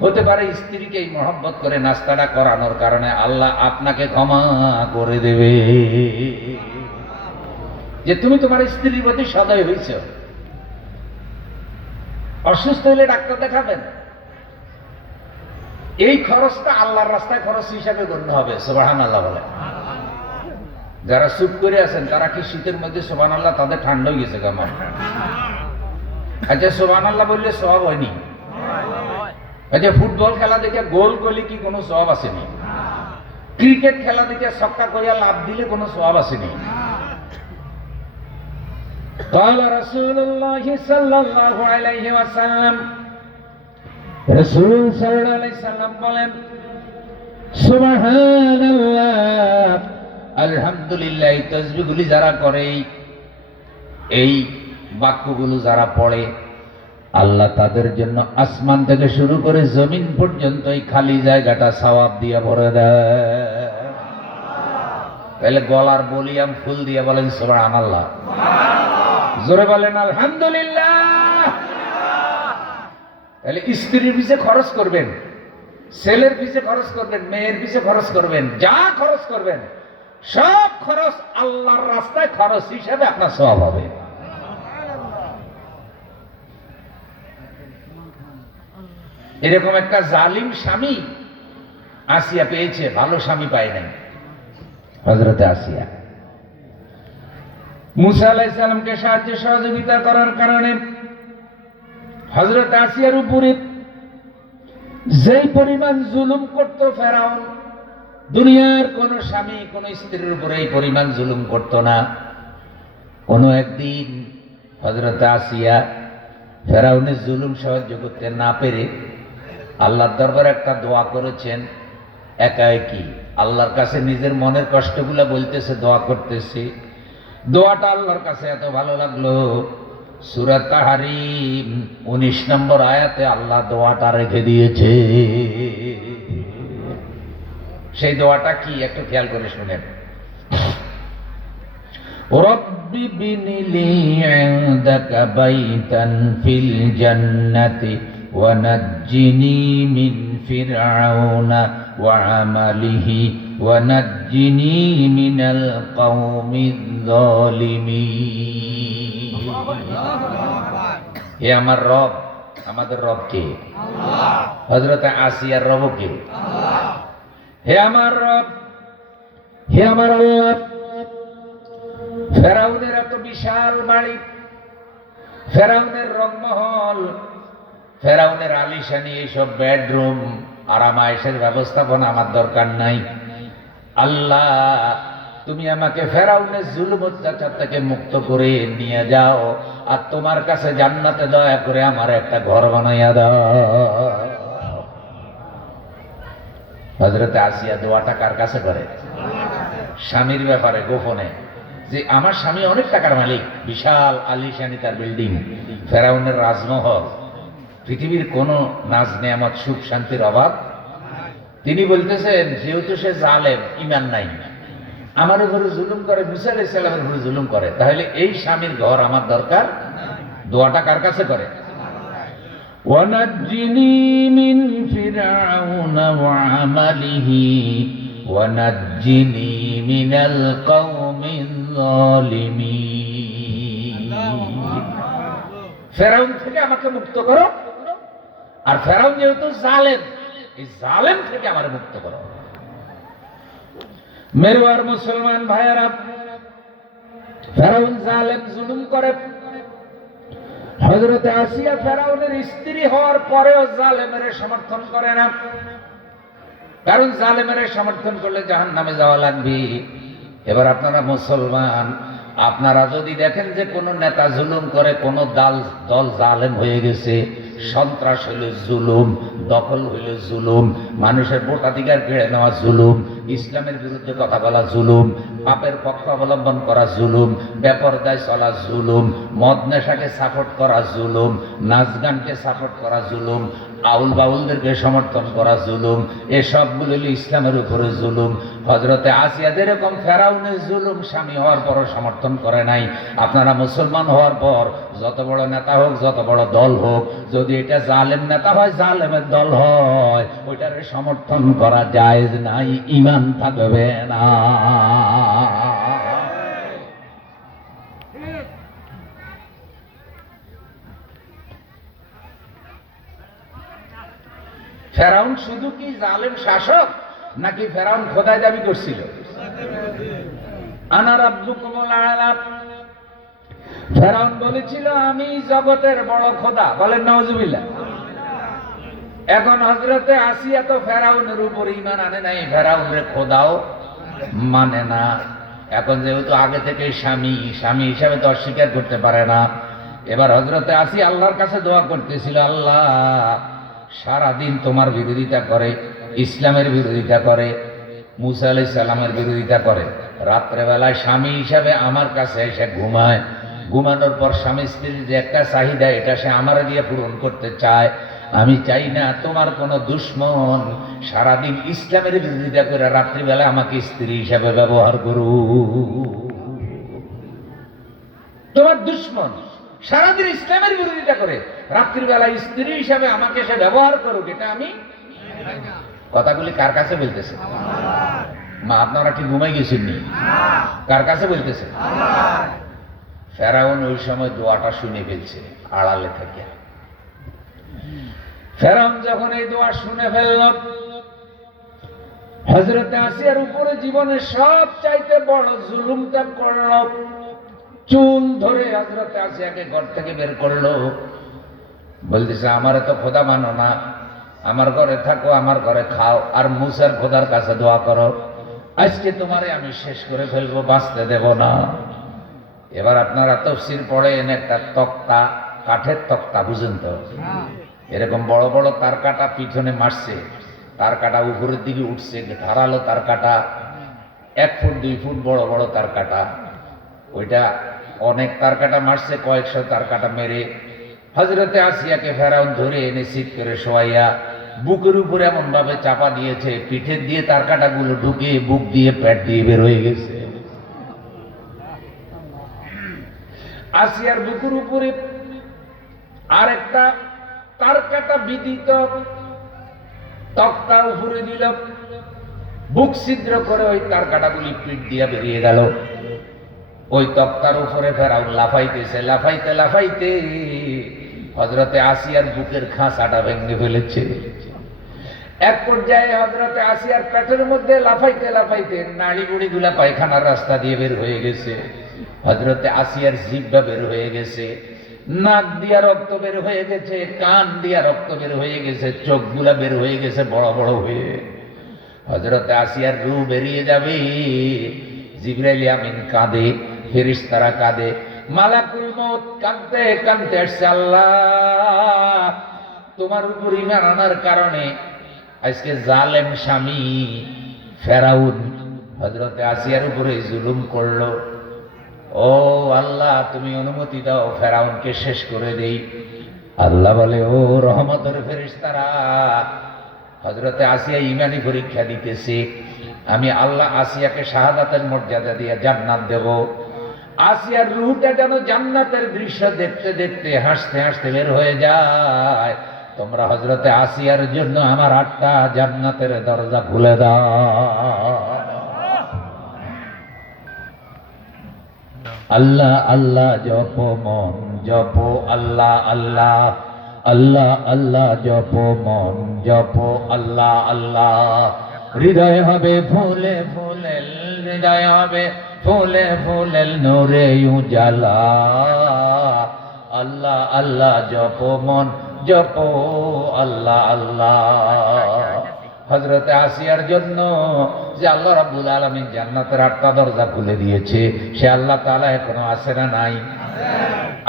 হতে পারে স্ত্রীকে এই মহব্বত করে নাস্তাটা করানোর কারণে আল্লাহ আপনাকে ক্ষমা করে দেবে, যে তুমি তোমার স্ত্রীর প্রতি সদয় হয়েছ। অসুস্থ হলে ডাক্তার দেখাবেন, এই খরচটা আল্লাহর রাস্তায় খরচ হিসাবে গণ্য হবে। সুবহানাল্লাহ বলে। যারা চুপ করে আছেন তারা কি শীতের মধ্যে সুবহানাল্লাহ, তাদের ঠান্ডা হয়ে গেছে কেমন? আচ্ছা, সুবহানাল্লাহ বললে সওয়াব হয়নি? আচ্ছা, ফুটবল খেলা দেখে গোল করলে কি কোনো সওয়াব আসেনি? ক্রিকেট খেলা দেখে ছক্কা করিয়া লাভ দিলে কোনো সওয়াব আসেনি? قال رسول الله صلى الله عليه وسلم, রাসূল সাল্লাল্লাহু আলাইহি সাল্লাম বলেন, সুবহানাল্লাহ, আলহামদুলিল্লাহ, এই তাসবিহগুলি যারা করে, এই বাক্যগুলো যারা পড়ে, আল্লাহ তাদের জন্য আসমান থেকে শুরু করে জমিন পর্যন্ত এই খালি জায়গাটা সওয়াব দিয়ে ভরে দেয়। তাহলে গলার ভলিউম ফুল দিয়ে বলেন সুবহানাল্লাহ, জোরে বলেন আলহামদুলিল্লাহ। তাহলে স্ত্রীর পিছে খরচ করবেন, ছেলের পিছে খরচ করবেন, মেয়ের পিছে খরচ করবেন, যা খরচ করবেন সব খরচ আল্লাহর রাস্তায় খরচ হিসাবে আপনার সওয়াব হবে। এরকম একটা জালিম স্বামী আসিয়া পেয়েছে, ভালো স্বামী পায় নাই। হযরতে আসিয়া মুসা আলাইহিস সালামকে সাহায্য সহযোগিতা করার কারণে হযরত আসিয়ার উপরে যেই পরিমাণ জুলুম করত ফেরাউন, দুনিয়ার কোন স্বামী কোন স্ত্রীর উপরে এই পরিমাণ জুলুম করত না। কোন একদিন হযরত আসিয়া ফেরাউনের জুলুম সহ্য করতে না পেরে আল্লাহর দরবারে একটা দোয়া করেছেন, একা একই আল্লাহর কাছে নিজের মনের কষ্টগুলো বলতেছে, দোয়া করতেছে। দোয়াটা আল্লাহর কাছে এত ভালো লাগলো, সূরা তাহরিম 19 নম্বর আয়াতে আল্লাহ দোয়াটা রেখে দিয়েছে। সেই দোয়াটা কি একটু খেয়াল করে শুনেন। রব্বি বিনিলি ইনদাকা বাইতান ফিল জান্নাতি ওয়া নাজ্জিনি মিন ফিরআউনা ওয়া আমালিহি ওয়া নাজ্জিনি মিনাল কওমিয যালিমিন। হে আমার রব, আমাদের রব কে? আল্লাহ। হযরত আসিয়ার রব কে? আল্লাহ। হে আমার রব, হে আমার আল্লাহ, ফেরাউনের এত বিশাল বাড়ি, ফেরাউনের রংমহল, ফেরাউনের আলিশানি এইসব বেডরুম, আরামায়েশের ব্যবস্থাপনা আমার দরকার নাই। আল্লাহ, তুমি আমাকে ফেরাউনের জুলুম অত্যাচার থেকে মুক্ত করে নিয়ে যাও, আর তোমার কাছে জান্নাতে দয়া করে আমার একটা ঘর বানাইয়া দাও। হযরতে আসিয়া দোয়াটা কার কাছে করে? স্বামীর ব্যাপারে গোপনে, যে আমার স্বামী অনেক টাকার মালিক, বিশাল আলিশানি তার বিল্ডিং, ফেরাউনের রাজমহল, পৃথিবীর কোন নাজ নেয়ামত সুখ শান্তির অভাব। তিনি বলতেছেন, যেহেতু সে জালেম, ঈমান নাই, আমার উপরে জুলুম করে, মুসা আলাইহিস সালামের উপরে জুলুম করে, তাহলে এই স্বামীর ঘর আমার দরকার। দোয়াটা কার কাছে করে? ওয়ানাজ্জিনি মিন ফিরআউনা ওয়া আমালিহি ওয়ানাজ্জিনি মিনাল কওমিয الظالمين ফেরাউন থেকে আমাকে মুক্ত করো, আর ফেরাউন যেহেতু জালেম, এই জালেম থেকে আমাকে মুক্ত করো। মেরু আর মুসলমান ভাইয়েরা, ফেরাউন জালেম, জুলুম করে। হযরতে আসিয়া ফেরাউনের স্ত্রী হওয়ার পরেও জালেমের সমর্থন করে না, কারণ জালেমের সমর্থন করলে জাহান্নামে যাওয়া লাগবে। এবার আপনারা মুসলমান, আপনারা যদি দেখেন যে কোন নেতা জুলুম করে, কোন দল জালেম হয়ে গেছে, সন্ত্রাস হইল জুলুম, দখল হইল জুলুম, মানুষের ভোটাধিকার কেড়ে নেওয়া জুলুম, ইসলামের বিরুদ্ধে কথা বলা জুলুম, পাপের পক্ষ অবলম্বন করা জুলুম, বেপরদায় চলা জুলুম, মদ নেশাকে সাপোর্ট করা জুলুম, নাচ গানকে সাপোর্ট করা জুলুম, আউল বাউলদেরকে সমর্থন করা জুলুম, এসবগুলো হলো ইসলামের উপরে জুলুম। হযরতে আসিয়া যেরকম ফেরাউনের জুলুম স্বামী হওয়ার পরও সমর্থন করে নাই, আপনারা মুসলমান হওয়ার পর যত বড় নেতা হোক, যত বড় দল হোক, যদি এটা জালেম নেতা হয়, জালেমের দল হয়, ওইটারে সমর্থন করা জায়েজ নাই, ঈমান থাকবে না। ফেরাউন শুধু কি জালেম শাসক, নাকি ফেরাউন খোদায় দাবি করছিল? আনা রাব্বুকুমুল আ'লা। ফেরাউন বলেছিল আমি জগতের বড় খোদা, বলেন নাউজুবিল্লাহ। এখন হযরতে আসিয়া তো ফেরাউনের উপর ঈমান আনে নাই, ফেরাউনের খোদাও মানে না। এখন যেহেতু আগে থেকে স্বামী হিসাবে তো অস্বীকার করতে পারে না। এবার হযরতে আসিয়া আল্লাহর কাছে দোয়া করতেছিল, আল্লাহ সারাদিন তোমার বিরোধিতা করে, ইসলামের বিরোধিতা করে, মুসা আলাইহিস সালামের বিরোধিতা করে, রাত্রেবেলায় স্বামী হিসাবে আমার কাছে এসে ঘুমায়, ঘুমানোর পর স্বামী স্ত্রীর যে একটা চাহিদা, এটা সে আমার দিয়ে পূরণ করতে চায়। আমি চাই না তোমার কোন দুশ্মন সারাদিন ইসলামের বিরোধিতা করে রাত্রিবেলা আমাকে স্ত্রী হিসাবে ব্যবহার করু। তোমার দুশ্মন সারাদিন ইসলামের বিরোধিতা করে রাত্রিবেলা স্ত্রী হিসাবে আমাকে সে ব্যবহার করুক, এটা আমি। কথাগুলি কার কাছে বলতেছে? মা, আপনারা কি ঘুমাই গেছেননি? কার কাছে বলতেছে? ফেরাউন ওই সময় দোয়াটা শুনে ফেলছে আড়ালে থেকে। ফেরাউন যখন এই দোয়া শুনে ফেলল, হযরতে আসিয়ার উপরে জীবনের সব চাইতে বড় জুলুমটা করল। চুল ধরে হযরতে আসিয়াকে ঘর থেকে বের করলো, বলতেছে আমারে তো খোদা মানো না, আমার ঘরে থাকো, আমার ঘরে খাও, আর মুসার খোদার কাছে দোয়া করো, আজকে তোমারে আমি শেষ করে ফেলবো, বাঁচতে দেব না। এবার আপনারা তাফসীর পড়েন, একটা তক্তা, কাঠের তক্তা, বুঝেন তো, এরকম বড় বড় তার কাটা পিছনে মারছে, তার কাটা উপরের দিকে উঠছে, ধারালো তার কাটা, 1 ফুট 2 ফুট বড় বড় তার কাটা, ওইটা অনেক তার কাটা মারছে, কয়েকশো তার কাটা মেরে হযরতে আসিয়াকে ফেরাউন ধরে এনে সিট করে শোয়াইয়া বুকের উপর এমন ভাবে চাপা দিয়েছে, পিঠের দিয়ে তার কাটাগুলো ঢুকে বুক দিয়ে পেট দিয়ে বের হয়ে গেছে। আসিয়ার বুকের উপরে আরেকটা তার কাটা বিদিত তক্তা উপরে দিল, বুক ছিদ্র করে ওই তার কাটাগুলি পিঠ দিয়ে বেরিয়ে গেল। ওই তক্তার উপরে ফেরাউন লাফাইতেছে, লাফাইতে লাফাইতে হযরতে আসিয়ার বুকের খাঁচাটা ভেঙে ফেলেছে। এক পর্যায়ে হযরতে আসিয়ার পেটের মধ্যে লাফাইতে লাফাইতে নাড়ি বুড়ি গুলা পায়খানার রাস্তা দিয়ে বের হয়ে গেছে, হযরতে আসিয়ার জিহ্বা বের হয়ে গেছে, নাক দিয়া রক্ত বের হয়ে গেছে, কান দিয়া রক্ত বের হয়ে গেছে, চোখগুলা বের হয়ে গেছে বড় বড় হয়ে। হযরতে আসিয়ার রূহ বেরিয়ে যাবে, জিবরাইল আমিন কাঁদে, ফেরেশতারা কাঁদে, মালাকুল মউত কাঁদতে কাঁদতে আসছে, আল্লাহ তোমার উপর ঈমান আনার কারণে আজকে জালেম স্বামী ফেরাউন হযরতে আসিয়ার উপরে জুলুম করলো। ও আল্লাহ, তুমি অনুমতি দাও ফেরাউনকে শেষ করে দেই। আল্লাহ বলে, ও রহমতের ফেরেশতারা, হযরতে আসিয়া ঈমানি পরীক্ষা দিতেছে, আমি আল্লাহ আসিয়াকে শাহাদাতের মর্যাদা দিয়ে জান্নাত দেব। আসিয়ার রূহটা যেন জান্নাতের দৃশ্য দেখতে দেখতে হাসতে হাসতে বের হয়ে যায়। তোমরা হযরতে আসিয়ার জন্য আমার 8টা জান্নাতের দরজা খুলে দাও। আল্লাহ আল্লাহ জপ মন জপ আল্লাহ আল্লাহ আল্লাহ আল্লাহ জপ মন জপ আল্লাহ আল্লাহ। হৃদয় হবে ফুলে ফুলে, হৃদয় হবে ফুলে ফুলে নূরে উজালা। আল্লাহ আল্লাহ জপ মন জপ আল্লাহ আল্লাহ। হযরতে আসিয়ার জন্য যে আল্লাহ রাব্বুল আলামিন জান্নাতের 8টা দরজা খুলে দিয়েছে, সে আল্লাহ তাআলা এখনো আছে না নাই?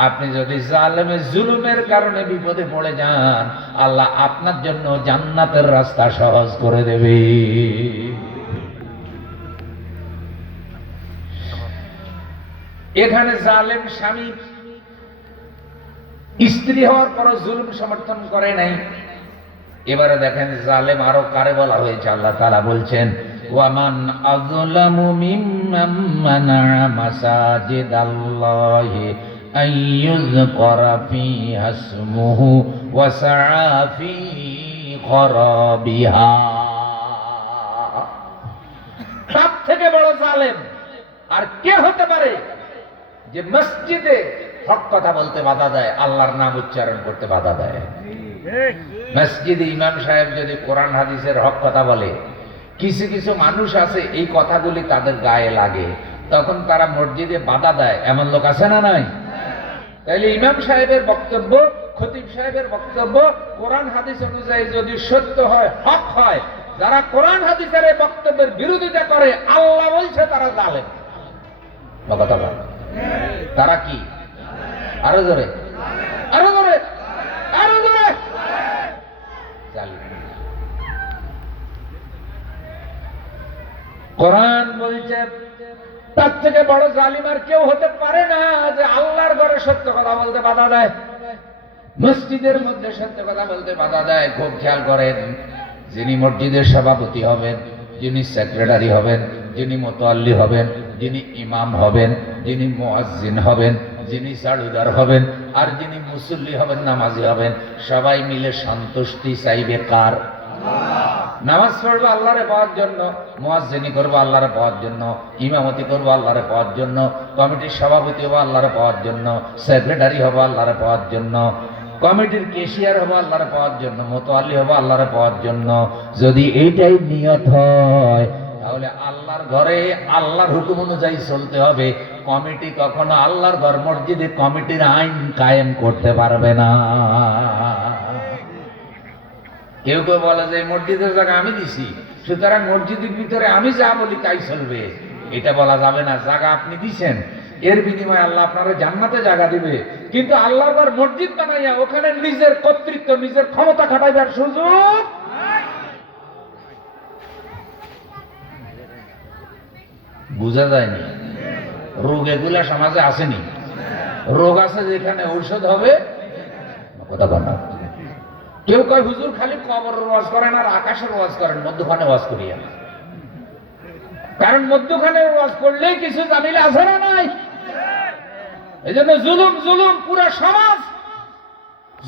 আপনি যদি জালেমের জুলুমের কারণে বিপদে পড়ে যান, আল্লাহ আপনার জন্য জান্নাতের রাস্তা সহজ করে দেবে। এখানে জালেম স্বামী স্ত্রী হওয়ার পর জুলুম সমর্থন করে নাই। এবারে দেখেন জালেম আরো কারে বলা হয়েছে। আল্লাহ তাআলা বলছেন, ওয়ামান আযলামু মিম্মান মানা'a মাসাজিদাল্লাহি আইয়ুযকারা ফীহা ইসমুহু ওয়া সা'a ফী খরাবিহা। সব থেকে বড় জালেম আর কে হতে পারে যে মসজিদে হক কথা বলতে বাধা দেয়, আল্লাহর নাম উচ্চারণ করতে বাধা দেয়। মসজিদে ইমাম সাহেব যদি কোরআন হাদিসের হক কথা বলে, কিছু কিছু মানুষ আছে এই কথাগুলি তাদের গায়ে লাগে, তখন তারা মসজিদে বাধা দেয়। এমন লোক আছে না নাই? তাইলে ইমাম সাহেবের বক্তব্য, খতিব সাহেবের বক্তব্য কোরআন হাদিস অনুযায়ী যদি সত্য হয়, হক হয়, যারা কোরআন হাদিসের এই বক্তব্যের বিরোধিতা করে, আল্লাহ বলছে তারা জালেম। কথা বল, তারা কি? আরো জোরে, আরো জোরে, আরো জোরে। কোরআন বলছে তার থেকে বড় জালিম আর কেউ হতে পারে না যে আল্লাহর ঘরে সত্য কথা বলতে বাধা দেয়, মসজিদের মধ্যে সত্য কথা বলতে বাধা দেয়। খুব খেয়াল করেন, যিনি মসজিদের সভাপতি হবেন, যিনি সেক্রেটারি হবেন, যিনি মুতাল্লি হবেন, যিনি ইমাম হবেন, যিনি মুয়াজ্জিন হবেন, যিনি সাড়ুদার হবেন, আর যিনি মুসল্লি হবেন, নামাজি হবেন, সবাই মিলে সন্তুষ্টি চাইবে কার? নামাজ পড়বো আল্লাহরে পাওয়ার জন্য, মুয়াজ্জিনি করবো আল্লাহরে পাওয়ার জন্য, ইমামতি করবো আল্লাহরে পাওয়ার জন্য, কমিটির সভাপতি হবো আল্লাহরে পাওয়ার জন্য, সেক্রেটারি হবো আল্লাহরে পাওয়ার জন্য, কমিটির কেশিয়ার হবো আল্লাহরে পাওয়ার জন্য, মুতাল্লি হবো আল্লাহরে পাওয়ার জন্য। যদি এইটাই নিয়ত হয়, তাহলে আল্লাহর ঘরে আল্লাহর হুকুম অনুযায়ী চলতে হবে। কমিটি কখনো আল্লাহর ঘর মসজিদে কমিটির আইন কায়েম করতে পারবে না। কেউ কেউ বলে যে মসজিদের জায়গা আমি দিছি, সুতরাং মসজিদের ভিতরে আমি যা বলি তাই চলবে। এটা বলা যাবে না। জায়গা আপনি দিছেন, এর বিনিময়ে আল্লাহ আপনারা জান্নাতে জায়গা দিবে, কিন্তু আল্লাহর ঘর মসজিদ বানাইয়া ওখানে নিজের কর্তৃত্ব, নিজের ক্ষমতা খাটাইবার সুযোগ। বুঝা যায়নি? রোগ এগুলা সমাজে আসেনি। রোগ আছে যেখানে ঔষধ হবে। কথা বলা, কেউ কয় হুজুর খালি কবরের ওয়াজ করেন আর আকাশের ওয়াজ করেন, মধ্যখানে ওয়াজ করিয়া। কারণ মধ্যখানে ওয়াজ করলেই কিছু জামিলা আছে না নাই? এই জন্য জুলুম জুলুম পুরা সমাজ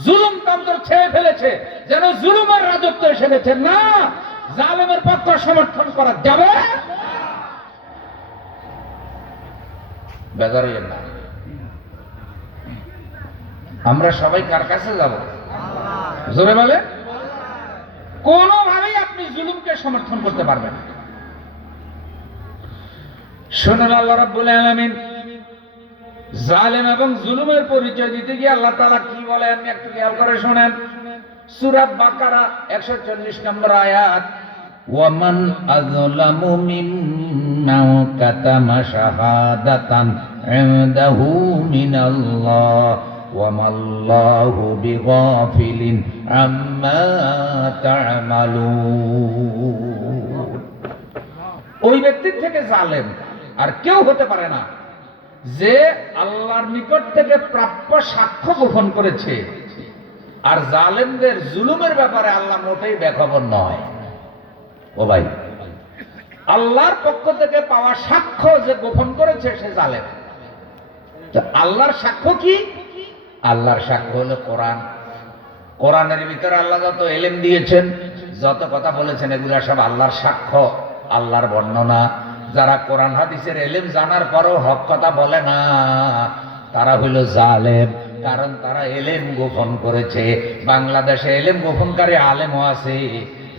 জুলুম তন্ত্র ছেড়ে ফেলেছে, যেন জুলুমের রাজত্ব এসে গেছে। না, জালেমের পক্ষ সমর্থন করা যাবে বেজার হইয়েন না। আমরা সবাই কার কাছে যাব? জোরে বলে, কোনোভাবেই আপনি জুলুমকে সমর্থন করতে পারবেন না। শুনুন, আল্লাহ রাব্বুল আলামিন জালেম এবং জুলুমের পরিচয় দিতে গিয়ে আল্লাহ তাআলা কি বলেন একটু খেয়াল করে শুনেন। সূরা বাকারা 140 নম্বর আয়াত, ওয়ামান আযলামু মিম্মান কাতামা শাহাদাতান ইনদাহু মিনাল্লাহ ওয়ামাল্লাহু বিগাফিলিন আম্মা তা'মালুন। ওই ব্যক্তির থেকে জালেম আর কেউ হতে পারে না যে আল্লাহর নিকট থেকে প্রাপ্য সাক্ষ্য গোপন করেছে। আর জালেমদের জুলুমের ব্যাপারে আল্লাহ মোটেই বেখবর নয়। ও ভাই, আল্লাহর পক্ষ থেকে পাওয়া সাক্ষ্য যে গোপন করেছে সে জালেম। আল্লাহর সাক্ষ্য কি? আল্লাহর সাক্ষ্য হলো কোরআন। কোরআনের ভিতরে আল্লাহ যত ইলম দিয়েছেন, যত কথা বলেছেন, এগুলা সব আল্লাহর সাক্ষ্য, আল্লাহর বর্ণনা। যারা কোরআন হাদিসের এলেম জানার পরও হক কথা বলে না, তারা হইল জালেম। কারণ তারা এলেম গোপন করেছে। বাংলাদেশে এলেম গোপনকারী আলেমও আছে,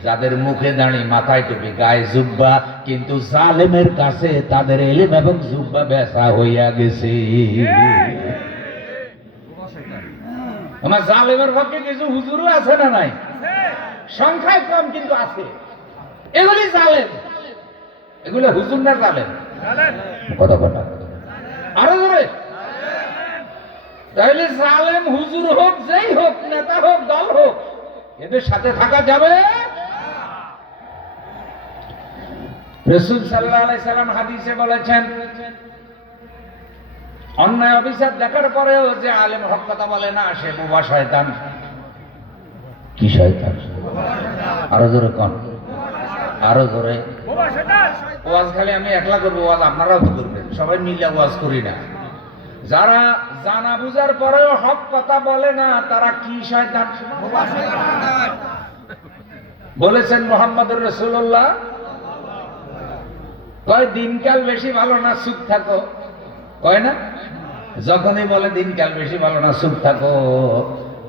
যাদের মুখে দাঁড়ি, মাথায় টুপি, গায়ে জুব্বা, কিন্তু জালেমের কাছে তাদের এলেম এবং জুব্বা বেচা হইয়া গেছে। ওনার জালেমের পক্ষে কিছু হুজুরও আছে না নাই? সংখ্যায় কম কিন্তু আছে। এগুলি জালেম, এগুলো হুজুর না জালেম? কথা কথা আরো ধরে। তাহলে জালেম হুজুর হোক, যেই হোক, নেতা হোক, দল হোক, এদের সাথে থাকা যাবে। রাসূল সাল্লাল্লাহু আলাইহি সাল্লাম হাদিসে বলেছেন, অন্যায় অবিচার দেখার পরেও যে আলেম হক কথা বলে না, সে বোবা শয়তান। কি শয়তান? আরো জোরে কোন, আরো জোরে। ওয়াজ খালি আমি একলা করবো, ওয়াজ আপনারাও তো করবেন, সবাই মিলে ওয়াজ করি না। যারা জানা বুঝার পরেও হক কথা বলে না, তারা কি শয়তান? বলেছেন মুহাম্মদুর রাসূলুল্লাহ, কয় দিনকাল বেশি ভালো না, চুপ থাকো। কয় না? যখনই বলে দিনকাল বেশি ভালো না, চুপ থাকো,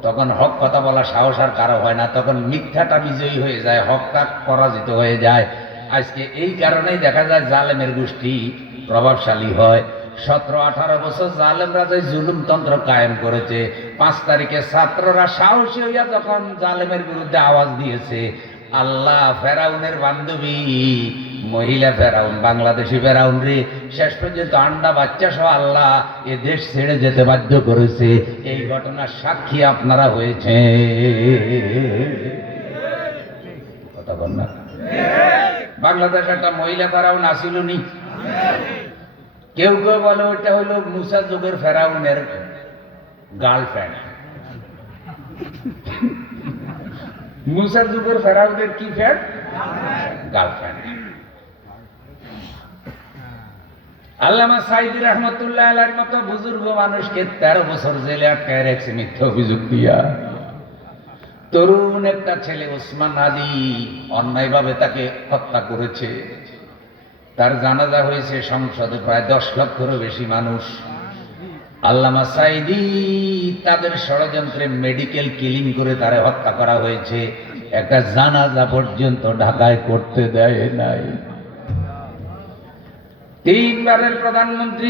তখন হক কথা বলা সাহস আর কারো হয় না, তখন মিথ্যাটা বিজয়ী হয়ে যায়, হকটা পরাজিত হয়ে যায়। আজকে এই কারণেই দেখা যায় জালেমের গোষ্ঠী প্রভাবশালী হয়। 17-18 বছর জালেমরা যে জুলুমতন্ত্র কায়েম করেছে, 5 তারিখে ছাত্ররা সাহসী হইয়া যখন জালেমের বিরুদ্ধে আওয়াজ দিয়েছে, আল্লাহ ফেরাউনের বান্ধবী মহিলা ফেরাউন, বাংলাদেশি ফেরাউন রে শেষ পর্যন্ত আন্ডা বাচ্চা সহ আল্লাহ এ দেশ ছেড়ে যেতে বাধ্য করেছে। এই ঘটনার সাক্ষী আপনারা হয়েছে। কথা বল না? বাংলাদেশ একটা মহিলা ফেরাউন আসিল নি? কেউ কেউ বলে ওইটা হলো মুসা যুগের ফেরাউনের গার্লফ্রেন্ড। মুসা যুগের ফেরাউনের কি ফ্রেন্ড? গার্লফ্রেন্ড। আল্লামা সাঈদী রহমতুল্লাহ আলাইহির মতো বুজুর্গ মানুষকে 13 বছর জেলে আটকায় রেখেছে মিথ্যা অভিযোগ দিয়া। তরুণ একটা ছেলে ওসমান আলী অন্যায়ভাবে তাকে হত্যা করেছে। তার জানাজা হয়েছে সংসদে, প্রায় 10 লক্ষেরও বেশি মানুষ। আল্লামা সাঈদী তাদের ষড়যন্ত্রে মেডিকেল কিলিং করে তারে হত্যা করা হয়েছে। একটা জানাজা পর্যন্ত ঢাকায় করতে দেয় নাই। 3 বারের প্রধানমন্ত্রী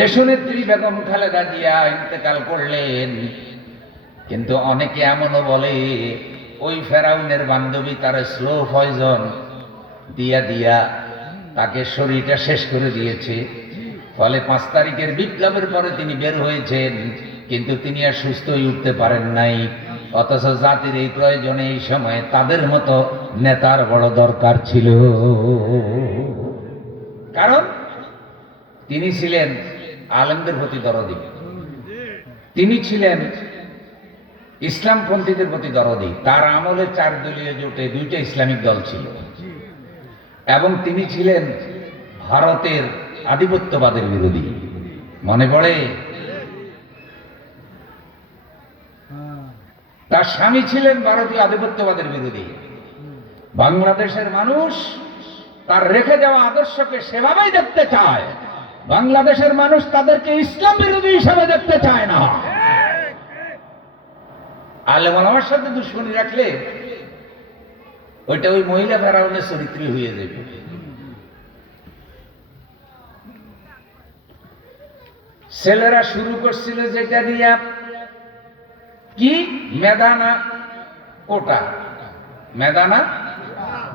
দেশনেত্রী বেগম খালেদা জিয়া ইন্তেকাল করলেন, কিন্তু অনেকে এমনও বলে ওই ফেরাউনের বান্ধবী তারে স্লো পয়জন দিয়া দিয়া তাকে শরীরটা শেষ করে দিয়েছে। ফলে 5 তারিখের বিপ্লবের পরে তিনি বের হয়েছেন, কিন্তু তিনি আর সুস্থ হয়ে উঠতে পারেন নাই। অথচ জাতির এই প্রয়োজনে এই সময়ে তাদের মতো নেতার বড় দরকার ছিল। কারণ তিনি ছিলেন আলেমদের প্রতি দরদি, তিনি ছিলেন ইসলামপন্থীদের প্রতি দরদি। তার আমলে 4 দলীয় জোটে 2টা ইসলামিক দল ছিল, এবং তিনি ছিলেন ভারতের আধিপত্যবাদের বিরোধী। মনে পড়ে? তার স্বামী ছিলেন ভারতীয় আধিপত্যবাদের বিরোধী। বাংলাদেশের মানুষ তার রেখে যাওয়া আদর্শকে সেভাবেই দেখতে চায়। বাংলাদেশের মানুষ তাদেরকে ইসলাম বিরোধী হিসাবে দেখতে চায় না। আলেম ওলামার সাথে দুশ্মনী রাখলে ওইটা ওই মহিলা ফেরাউনের চরিত্রই হয়ে যাবে। ছেলেরা শুরু করছিল যেটা দিয়া কি মেদানা কোটা, মেদানা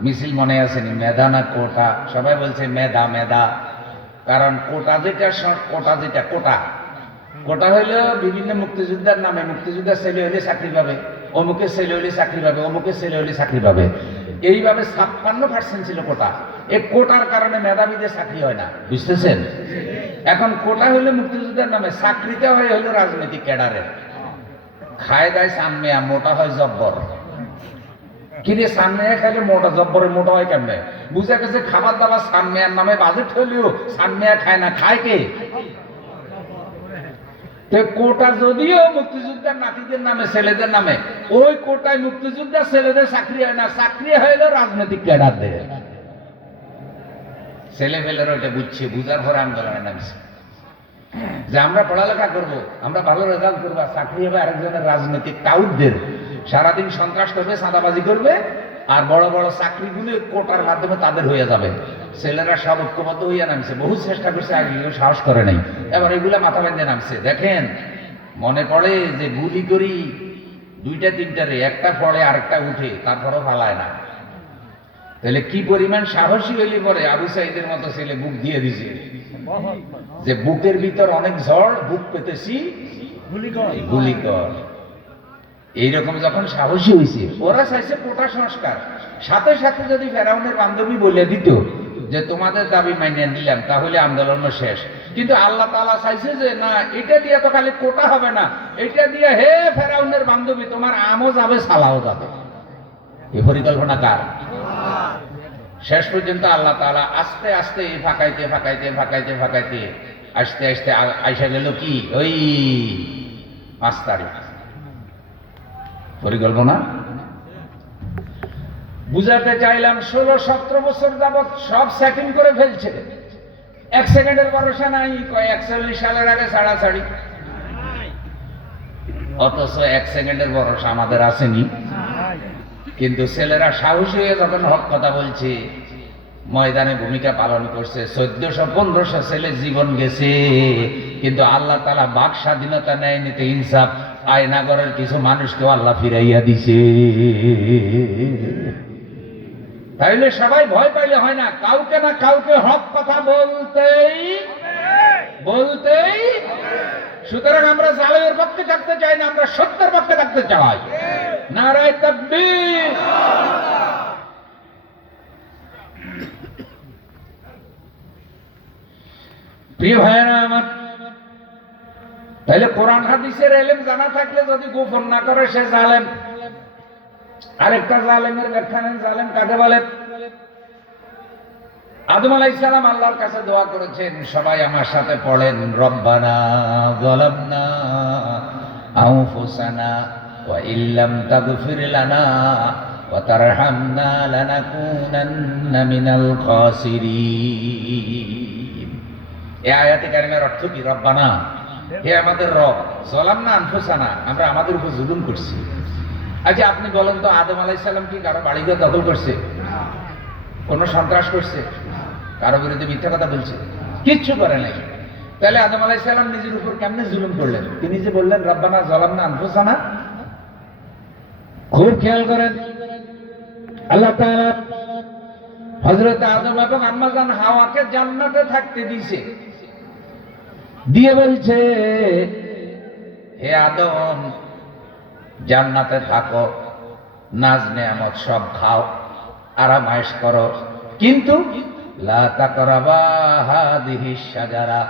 মিছিল মনে আসেনি? মেদানা কোটা, সবাই বলছে মেধা মেধা। কারণ কোটা যেটা, কোটা যেটা কোটা কোটা হইলো বিভিন্ন মুক্তিযোদ্ধার নামে, মুক্তিযোদ্ধার ছেলে হইলে চাকরি পাবে, অমুকের ছেলে হইলে চাকরি পাবে, অমুকের ছেলে হইলে চাকরি পাবে। এইভাবে 56% ছিল কোটা। এই কোটার কারণে মেধাবীদের চাকরি হয় না, বুঝতেছেন? এখন কোটা হইলে মুক্তিযোদ্ধার নামে, চাকরিতে হয় হইলো রাজনৈতিক ক্যাডারের। খায় দায় সামনেয়া, মোটা হয় জব্বর। কিরে সামনেয়া খাইলে মোটা, জব্বরের মোটা হয় কেমনে? বুঝা গেছে খাবার দাবার সামনেয়ার নামে বাজেট হইলেও সামনেয়া খায় না, খায় কে? কোটা যদিও মুক্তিযোদ্ধার নাতিদের নামে, ছেলেদের নামে, ওই কোটায় মুক্তিযোদ্ধার ছেলেদের চাকরি হয় না, চাকরি হইল রাজনৈতিক ক্যাডারদের। ছেলেপেলেরা ওটা বুঝছে, বুঝার পরে আন্দোলনে নামছে যে আমরা পড়ালেখা করব, আমরা ভালো রেজাল্ট করবো, চাকরি হবে আরেকজনের রাজনৈতিক টাউটদের, সারাদিন সন্ত্রাস করবে, চাঁদাবাজি করবে, আর বড় বড় চাকরিগুলো কোটার মাধ্যমে তাদের হয়ে যাবে। ছেলেরা সব ঐক্যবদ্ধ হইয়া নামছে, বহু চেষ্টা করছে, আগে সাহস করে নাই, এবার এগুলা মাথা বেঁধে নামছে। দেখেন মনে পড়ে যে গুলি করি দুইটা তিনটারে, একটা পড়ে আরেকটা উঠে, তারপরও পালায় না। তাহলে কি পরিমাণ সাহসী হইলে পরে আবু সাইদের মতো ছেলে বুক দিয়ে দিছে, যে বুকের ভিতর অনেক ঝড়, বুক পেতেছি গুলি কর। এইরকম যখন সাহসী হয়েছে, ওরা চাইছে কোটা সংস্কার, সাথে সাথে যদি ফেরাউনের বান্ধবী বলে দিত যে তোমাদের দাবি মানিয়ে নিলাম, তাহলে আন্দোলনও শেষ। কিন্তু আল্লাহ তাআলা চাইছে যে না, এটা দিয়ে তো খালি কোটা হবে না, এটা দিয়ে হে ফেরাউনের বান্ধবী তোমার আমও যাবে, সালাও যাবে। এই পরিকল্পনা কার? শেষ পর্যন্ত আল্লাহ তাআলা আস্তে আস্তে ফাঁকাইতে ফাঁকাইতে ফাঁকাইতে ফাঁকাইতে আস্তে আস্তে আইসা গেল কি ওই 5 তারিখ। পরিকল্পনা বুঝাতে চাইলাম, 16-17 বছর যাবৎ সব সেটিং করে ফেলছে, 1 সেকেন্ডের ভরসা নাই, কয় 41 সালের আগে ছাড়াছাড়ি। অথচ 1 সেকেন্ডের ভরসা আমাদের আসেনি। কিন্তু ছেলেরা সাহসী হয়ে যখন হক কথা বলছে, ময়দানে ভূমিকা পালন করছে, 1400-1500 ছেলে জীবন গেছে, কিন্তু আল্লাহ তাআলা বাক স্বাধীনতা নেয় নিতে ইনসাফ, আয়নাগরের কিছু মানুষকেও আল্লাহ ফিরাইয়া দিছে। তাইলে সবাই ভয় পাইলে হয় না, কাউকে না কাউকে হক কথা বলতেই। সুতরাং আমরা জালেমের পক্ষে থাকতে চাই না, আমরা সত্যের পক্ষে থাকতে চাই। নারায়ে তাকবীর। প্রিয় ভাইয়েরা আমার, তাইলে কোরআন হাদিসের ইলম জানা থাকলে যদি গোপন না করে সে জালেম। আরেকটা জালেমের ব্যাখ্যা নেন, জালেম কাকে বলে? আদম আলাইহিস সালাম আল্লাহর কাছে দোয়া করেছেন, সবাই আমার সাথে পড়েন, রব্বানা যালামনা আনফুসানা ওয়া ইল্লাম তাগফির লানা ওয়া তারহামনা লানাকুনান্না মিনাল খাসিরিন। এই আয়াতে কারিমার অর্থ কি? রব্বানা, হে আমাদের রব, যালামনা আনফুসানা, আমরা আমাদের উপর জুলুম করছি। আচ্ছা আপনি বলেন তো, আদম আলাইহিস সালাম কি কারো বাড়িঘর দখল করছে? কোন সন্ত্রাস করছে? কারো বিরুদ্ধে মিথ্যা কথা বলছে? কিচ্ছু করে নাই। তাহলে আদম আলাইহিস সালাম নিজের উপর কেমনে জুলুম করলেন? তিনি যে বললেন রব্বানা যালামনা আনফুসানা, খুব খেয়াল করেন, আল্লাহ তাআলা হযরত আদম এবং আম্মা জান হাওয়াকে জান্নাতে থাকতে দিয়েছে, দিয়ে বলছে হে আদম জান্নাতে থাকো, নাজ নেয়ামত সব খাও, আরাম আয়েশ করো, কিন্তু লা তাকরাবা হাদিহিশ শাজারা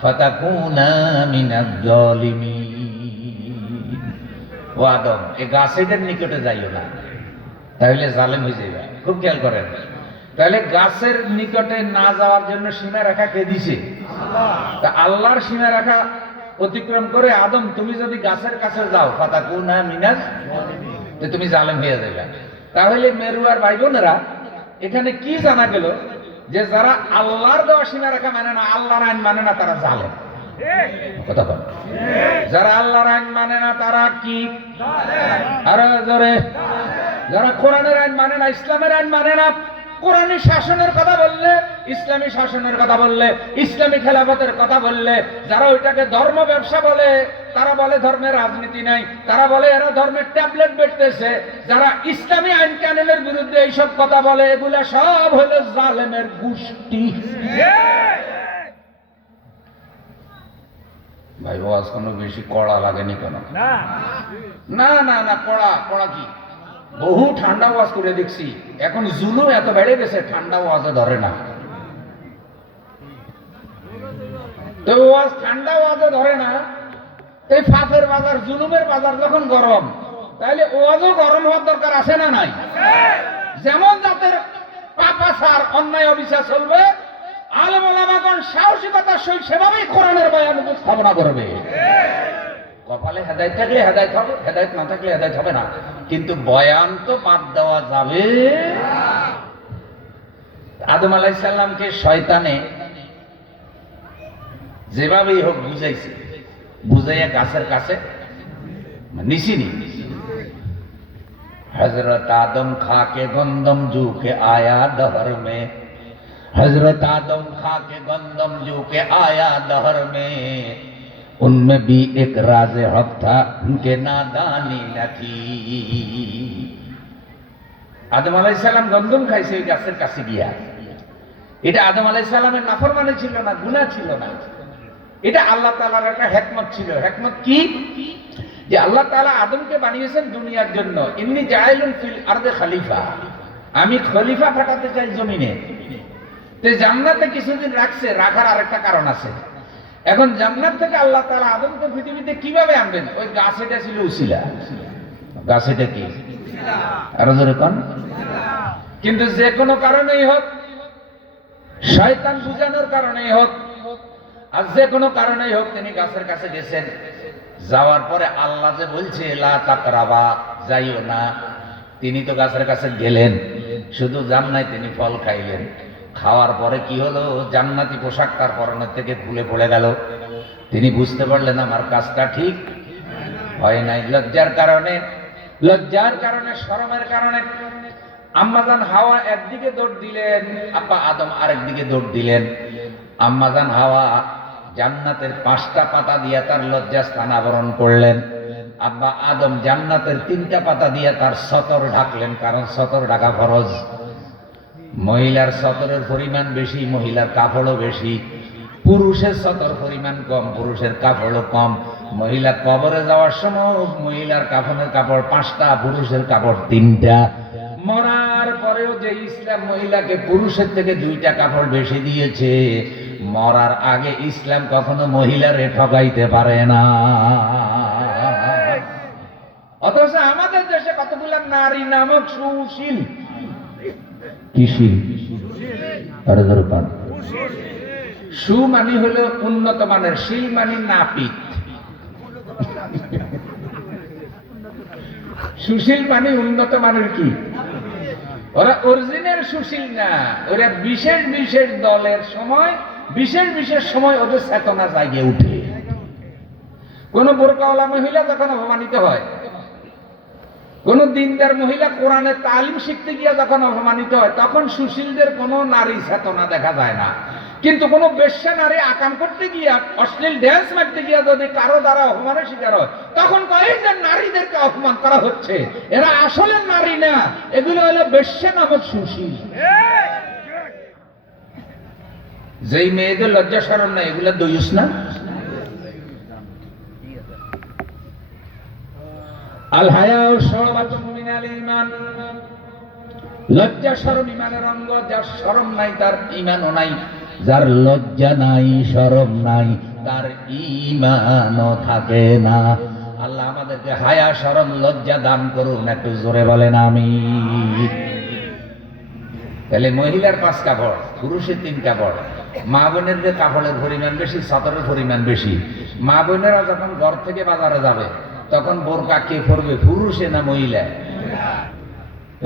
ফাতাকুনা মিনাজ জালিমিন। ও আদম, এই গাছের নিকটে যাইও না, তাহলে জালেম হয়ে যাবে। খুব খেয়াল করেন, তাহলে গাছের নিকটে না যাওয়ার জন্য সীমা রেখা কে দিছে? তা আল্লাহর সীমা রেখা অতিক্রম করে আদম তুমি যদি গাছের কাছে যাও, ফাতাকুনা মিনাজ জালিমিন, তুমি জালেম হয়ে যাবে। তাহলে মেরু আর ভাই বোনেরা, এখানে কি জানা গেল? যে যারা আল্লাহর দেওয়া সীমা রেখা মানে না, আল্লাহর আইন মানে না, তারা জালেম। কথা বল, যারা আল্লাহর আইন মানে না তারা কি? আরে জোরে, যারা কোরআনের আইন মানে না, ইসলামের আইন মানে না, কোরআনী শাসনের কথা বললে, ইসলামী শাসনের কথা বললে, ইসলামী খেলাফতের কথা বললে, যারা ওইটাকে ধর্ম ব্যবসা বলে, তারা বলে ধর্মের রাজনীতি নাই, তারা বলে এরা ধর্মের ট্যাবলেট বেচতেছে, যারা ইসলামী আইন কানুনের বিরুদ্ধে এইসব কথা বলে, এগুলা সব হলো জালেমের গোষ্ঠী। ভাই ওয়াজ কোনো বেশি কড়া লাগেনি কেন? না না না, কড়া কি? বহু ঠান্ডা ওয়াজ করে দেখছি, এখন জুলুম এত বেড়ে গেছে, ঠান্ডা ওয়াজে ধরে না। তো ওয়াজ ঠান্ডা ওয়াজে ধরে না, এই ফাফের বাজার, জুলুমের বাজার যখন গরম, তাহলে ওয়াজও গরম হওয়ার দরকার আছে না নাই? যেমন জাতের পাপাচার অন্যায় অবিচার চলবে, আলেম ওলামাগণ সাহসিকতার সহিত সেভাবেই কোরআনের বয়ান উপস্থাপনা করবে। কপালে হেদায়েত থাকলে হেদায়েত হবে, হেদায়েত না থাকলে হেদায়েত হবে না, কিন্তু বয়ান তো বাদ দেওয়া যাবে। আদম আলাইহিস সালামকে শয়তানে যেভাবেই হোক বুঝাইছে, বুঝাইয়া গাছের কাছে নিছিনি। हजरत आदम खा के गंदम जू के आया दहर में, हजरत आदम खा के गंदम जू के आया दहर में, उनमें भी एक राज हक था उनके नादानी न थी। আদম আলাইহিস সালাম গন্ধম খাইছে ওই গাছের কাছে গিয়া। এটা আদম আলাইহিস সালামের নাফরমানি ছিল না, গুনাহ ছিল না, এটা আল্লাহ তাআলার একটা হিকমত ছিল। হিকমত কি? যে আল্লাহ তাআলা আদমকে বানিয়েছেন দুনিয়ার জন্য। ইন্নী জাইলুন ফিল আরদে খলিফা, আমি খলিফা পাঠাতে চাই জমিনে। তো জান্নাতে কিছুদিন রাখছে, রাখার আরেকটা কারণ আছে। এখন জান্নাত থেকে আল্লাহ তাআলা আদমকে পৃথিবীতে কিভাবে আনবেন? ওই গাছটা ছিল উসিলা। গাছটা কি? আরো জোরে কোন। কিন্তু যে কোনো কারণেই হোক, শয়তান বুঝানোর কারণেই হোক, আর যে কোনো কারণেই হোক, তিনি গাছের কাছে গেছেন। যাওয়ার পরে আল্লাহ যে বলছে লা তাকরাবা, যাইও না, তিনি তো গাছের কাছে গেলেন, শুধু যান নাই, তিনি ফল খাইলেন। খাওয়ার পরে কি হলো? জান্নাতি পোশাক তার পরনের থেকে খুলে পড়ে গেল। তিনি বুঝতে পারলেন আমার কাজটা ঠিক হয় নাই। লজ্জার কারণে, শরমের কারণে আম্মাজান হাওয়া একদিকে দৌড় দিলেন, আব্বা আদম আরেকদিকে দৌড় দিলেন। আম্মাজান হাওয়া জান্নাতের 5টা পাতা দিয়ে তার লজ্জাস্থান আবরণ করলেন। আব্বা আদম জান্নাতের 3টা পাতা দিয়ে তার সতর ঢাকলেন, কারণ সতর ঢাকা ফরজ। মহিলার সতরের পরিমাণ বেশি, মহিলার কাপড়ও বেশি। পুরুষের সতর পরিমাণ কম, পুরুষের কাপড়ও কম। মহিলা কবরে যাওয়ার সময় মহিলার কাফনের কাপড় 5টা, পুরুষের কাপড় 3টা। মরার পরেও যে ইসলাম মহিলাকে পুরুষের থেকে 2টা কাপড় বেশি দিয়েছে, মরার আগে ইসলাম কখনো মহিলারে ঠকাইতে পারে না। অথচ আমাদের দেশে কতগুলো নারী নামক সুশীল, কিশীল, আরে ধরে পান। সু মানে হলো উন্নত মানের, শীল মানে নাপিত। সুশীল মানে উন্নত মানের কি? ওরা অরিজিনাল সুশীল না, ওরা বিশেষ বিশেষ দলের সময়, বিশেষ বিশেষ সময় ওদের চেতনা জাগে উঠে। কোন বোরকাওয়ালা মহিলা যখন অপমানিত হয়, কোন দিনদার মহিলা কোরআনের তালিম শিখতে গিয়া যখন অপমানিত হয়, তখন সুশীলদের কোন নারী চেতনা দেখা যায় না। কিন্তু কোন বেশ্যা নারী আকাম করতে গিয়া, অশ্লীল ড্যান্স মারতে গিয়া যদি কারো দ্বারা অপমানের শিকার হয়, তখন কয়ে যে নারীদেরকে অপমান করা হচ্ছে। এরা আসলে নারী না, এগুলো হলো বেশ্যা নামক সুশীল। যেই মেয়েদের লজ্জা শরম নাই, এগুলো দয়ুস না। আল হায়াউ শুবাতুম মিনাল ঈমান, লজ্জা শরম ঈমানের অঙ্গ। যার শরম নাই তার ঈমানও নাই, যার লজ্জা নাই শরম নাই তার ঈমানও থাকে না। আল্লাহ আমাদেরকে হায়া শরম লজ্জা দান করুন, একটু জোরে বলেন আমিন। তাহলে মহিলার 5 কাপড়, পুরুষের 3 কাপড়। মা বোনের যে কাপড়ের পরিমাণ বেশি, সতরের পরিমাণ বেশি। মা বোনেরা যখন ঘর থেকে বাজারে যাবে, তখন বোরকা কে পরবে, পুরুষে না মহিলা?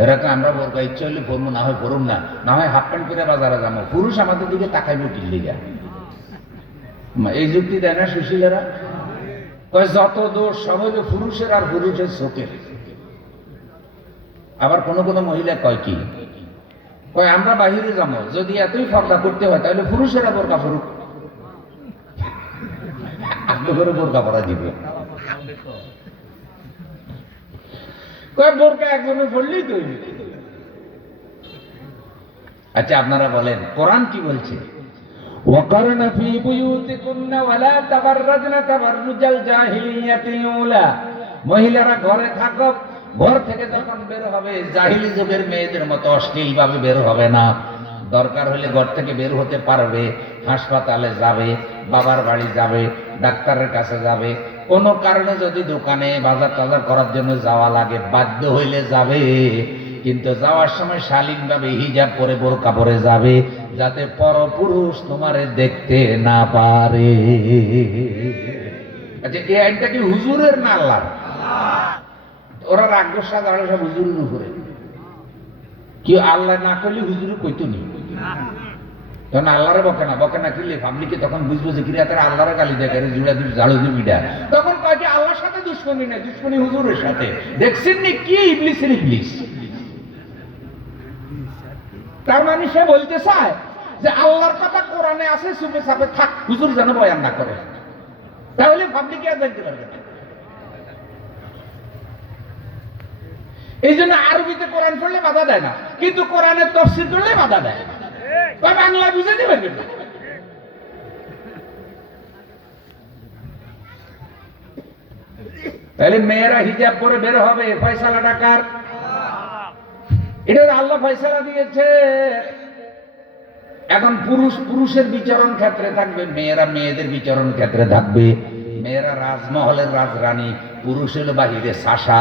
এরকম আমরা বোরকা ইচ্ছা হলে পরবো, না হয় পরুম না, না হয় হাফ প্যান্ট পরে বাজারে যাবো। পুরুষ আমাদের দিকে তাকাইব কি লিগা? এই যুক্তি দেয় না সুশীলেরা? যত দোষ সব হইবে পুরুষের, আর পুরুষের চোখের। আবার কোন কোন মহিলা কয় কি, কয় আমরা বাহিরে যাবো, যদি এতই পর্দা করতে হয় তাহলে পুরুষেরা বোরকা পরুক, আগে করে বোরকা পরা দিবে। কয় বোরকা একজনে পড়লেই তো। আচ্ছা আপনারা বলেন কোরআন কি বলছে? ওয়াকারনা ফি বুয়ুতিকুন্না ওয়ালা তাবাররাজনা তাবাররুজাল জাহিলিয়াতিল উলা, মহিলারা ঘরে থাকো, ঘর থেকে যখন বের হবে জাহিলি যুগের মেয়েদের মতো অশ্লীল ভাবে বের হবে না। দরকার হলে ঘর থেকে বের হতে পারবে, হাসপাতালে যাবে, বাবার বাড়ি যাবে, ডাক্তারের কাছে যাবে, কোন কারণে যদি দোকানে বাজার টাজার করার জন্য যাওয়া লাগে বাধ্য হইলে যাবে। কিন্তু যাওয়ার সময় শালীনভাবে হিজাব পরে বোরকা পরে যাবে, যাতে পরপুরুষ তোমারে দেখতে না পারে। আচ্ছা এই আইনটা কি হুজুরের না আল্লাহর? ওরা রাগ গোসা দাঁড়ে সব হুজুরের উপরে। কি আল্লাহ না করলে হুজুর কইতো নি? তখন আল্লাহরে বকে না কিলে পাবলিকে তখন বুঝবো যে কিরা তারা আল্লাহরে গালি দেয় জুড়া দিবি ঝাড়ু দিবিটা, তখন কয় যে আল্লাহর সাথে দুশ্মনী নেই, দুশ্মনী হুজুরের সাথে। দেখছেন নি কি ইবলিসের ইবলিস। তার মানে সে বলতে চায় যে আল্লাহর কথা কোরআনে আছে, চুপে চাপে থাক, হুজুর যেন বয়ান না করে, তাহলে পাবলিকে আর জানতে পারবে না। এই জন্য আরবিতে কোরআন পড়লে বাধা দেয় না, কিন্তু কোরআনের তাফসীর করলে বাধা দেয়, বাংলা বুঝে দেবেন না। তাহলে মেয়েরা হিজাব করে বের হবে, ফয়সালা ডাকার এটা আল্লাহ ফয়সালা দিয়েছে। এখন পুরুষের বিচরণ ক্ষেত্রে থাকবে, মেয়েরা মেয়েদের বিচরণ ক্ষেত্রে থাকবে। মেয়েরা রাজমহলের রাজরানী, পুরুষ হলো বাহিরে শাসা।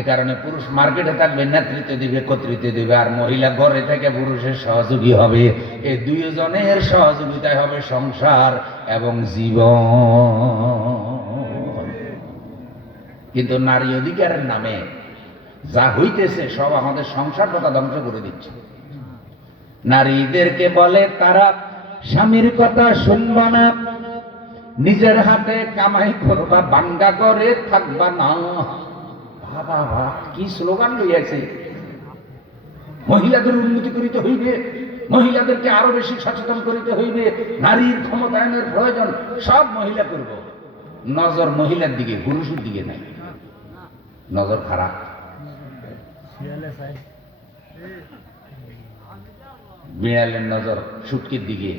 এ কারণে পুরুষ মার্কেটে থাকবে, নেতৃত্ব দিবে, কর্তৃত্ব দিবে, আর মহিলা ঘরে থেকে পুরুষের সহযোগী হবে। এই দুইজনের সহযোগিতায় হবে সংসার এবং জীবন। কিন্তু নারী অধিকারের নামে যা হইতেছে সব আমাদের সংসার কথা ধ্বংস করে দিচ্ছে। নারীদেরকে বলে তারা স্বামীর কথা শুনবা না, নিজের হাতে কামাই করবা, বাঙ্গা করে থাকবা না। বাবা কি স্লোগান লইয়াছে! মহিলাদের উন্নতি করিতে হইবে, মহিলাদেরকে আরো বেশি সচেতন করিতে হইবে, নারীর ক্ষমতায়নের প্রয়োজন, সব মহিলা করব। নজর মহিলার দিকে, পুরুষের দিকে নাই, নজর খারাপ। বিড়ালের নজর সুটকির দিকে,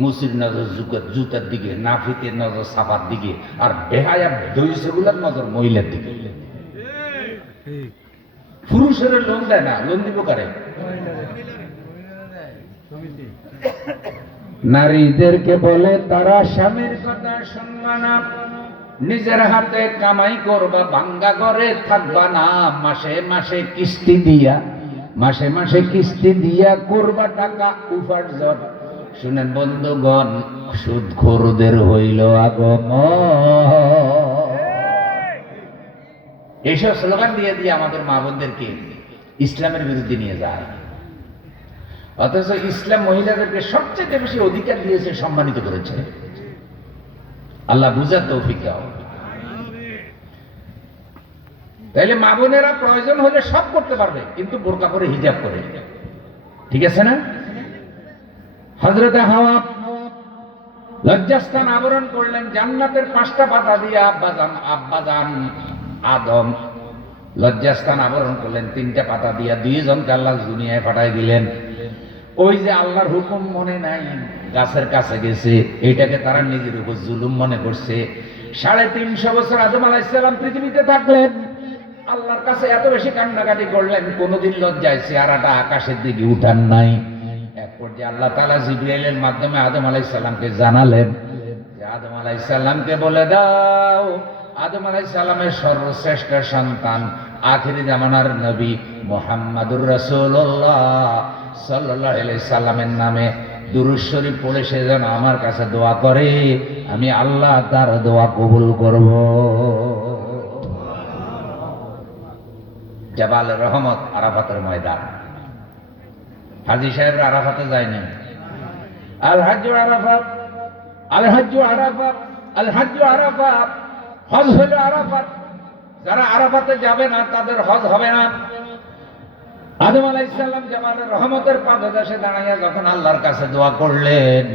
মুসির নজর জুতার দিকে, নাফিতের নজর সাফার দিকে, আর বেহায়া দইসগুলার নজর মহিলার দিকে। পুরুষের লোন দেয় না, লোন দিব কারে? নারীদেরকে বলে তারা স্বামীর কথা শুনবা না, নিজের হাতে কামাই করবা, বাঙ্গা ঘরে থাকবা না, মাসে মাসে কিস্তি দিয়া, মাসে মাসে কিস্তি দিয়া করবা টাকা উপার্জন। শুনেন বন্ধুগণ, সুদখোরদের হইল আগমন। এইসব স্লোগান দিয়ে দিয়ে আমাদের মা বোনদেরকে ইসলামের বিরুদ্ধে নিয়ে যায়। অথচ ইসলাম মহিলাদেরকে সবচেয়ে বেশি অধিকার দিয়েছে, সম্মানিত করেছে। আল্লাহ বুঝার তৌফিক দাও। তাইলে মা বোনেরা প্রয়োজন হলে সব করতে পারবে, কিন্তু বোরকা পরে, হিজাব করে, ঠিক আছে না? হযরত হাওয়া লজ্জাস্থান আবরণ করলেন জান্নাতের 5টা পাতা দিয়ে। আব্বাজান আদম লজ্জাস্থান আবরণ করলেন 3টা পাতা দিয়া। 2 জনকে আল্লাহ দুনিয়ায় পাঠাই দিলেন। ওই যে আল্লাহর হুকুম মনে নাই, গাছের কাছে গেছে, এটাকে তারা নিজের উপর জুলুম মনে করছে। 350 বছর আদম আলাইহিস সালাম পৃথিবীতে থাকলেন, আল্লাহর কাছে এত বেশি কান্নাকাটি করলেন, কোনোদিন লজ্জায় চেহারাটা আকাশের দিকে উঠান নাই। এক পর্যায়ে আল্লাহ তাআলা জিবরাইলের মাধ্যমে আদম আলাইহিস সালামকে জানালেন যে আদম আলাইহিস সালামকে বলে দাও, আদম আলাইহিস সালামের সর্বশ্রেষ্ঠ সন্তান, আখিরি জামানার নবী মুহাম্মাদুর রাসূলুল্লাহ সাল্লাল্লাহু আলাইহি সাল্লামের নামে দুরূদ শরীফ পড়ে সে যেন আমার কাছে দোয়া করে, আমি আল্লাহ তার দোয়া কবুল করব। জাবাল রহমত, আরাফাতের ময়দান। হাজী সাহেবরা আরাফাতে যায়নি। আল হাজ্জু আরাফাত, আল হাজ্জু আরাফাত, আল হাজ্জু আরাফাত, হজ হলো আরাফাত। যারা আরাফাতে যাবে না তাদের হজ হবে না। আদম আলাইহিস সালাম জামালের রহমতের পাদদেশে দাঁড়াইয়া যখন আল্লাহর কাছে দোয়া করলেন,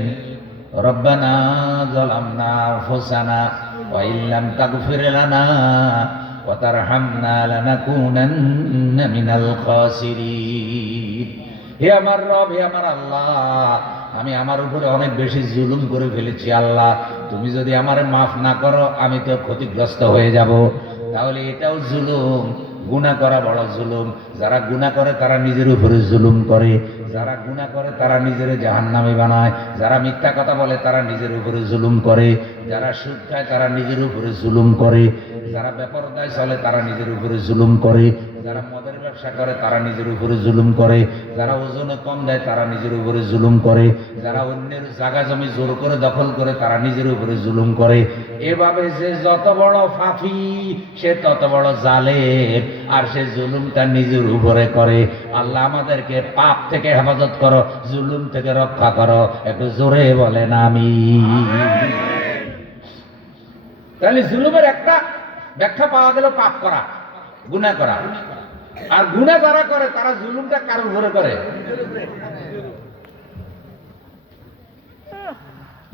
রব্বানা যালামনা আনফুসানা ওয়া ইল্লাম তাগফির লানা ওয়া তারহামনা লানাকুনান্না মিনাল খাসিরিন। হে আমার রব, হে আমার আল্লাহ, আমি আমার উপরে অনেক বেশি জুলুম করে ফেলেছি। আল্লাহ, তুমি যদি আমারে মাফ না করো আমি তো ক্ষতিগ্রস্ত হয়ে যাব। তাহলে এটাও জুলুম, গুনাহ করা বড় জুলুম। যারা গুনাহ করে তারা নিজের উপরে জুলুম করে, যারা গুনাহ করে তারা নিজের জাহান্নামী বানায়, যারা মিথ্যা কথা বলে তারা নিজের উপরে জুলুম করে, যারা সুদ খায় তারা নিজের উপরে জুলুম করে। যারা বেপরদায় চলে তারা নিজের উপরে জুলুম করে, যারা মদের ব্যবসা করে তারা নিজের উপরে জুলুম করে, যারা ওজনে কম দেয় তারা নিজের উপরে জুলুম করে, যারা অন্যের জায়গা জমি জোর করে দখল করে তারা নিজের উপরে জুলুম করে। এভাবে সে যত বড় পাপী সে তত বড় জালেম, আর সে জুলুমটা নিজের উপরে করে। আল্লাহ আমাদেরকে পাপ থেকে হেফাজত করো, জুলুম থেকে রক্ষা করো, একটু জোরে বলেন আমিন। তাহলে জুলুমের একটা ব্যাখ্যা পাওয়া গেল পাপ করা, গুনাহ করা। আর গুনাহ যারা করে তারা জুলুমটা কার উপরে করে?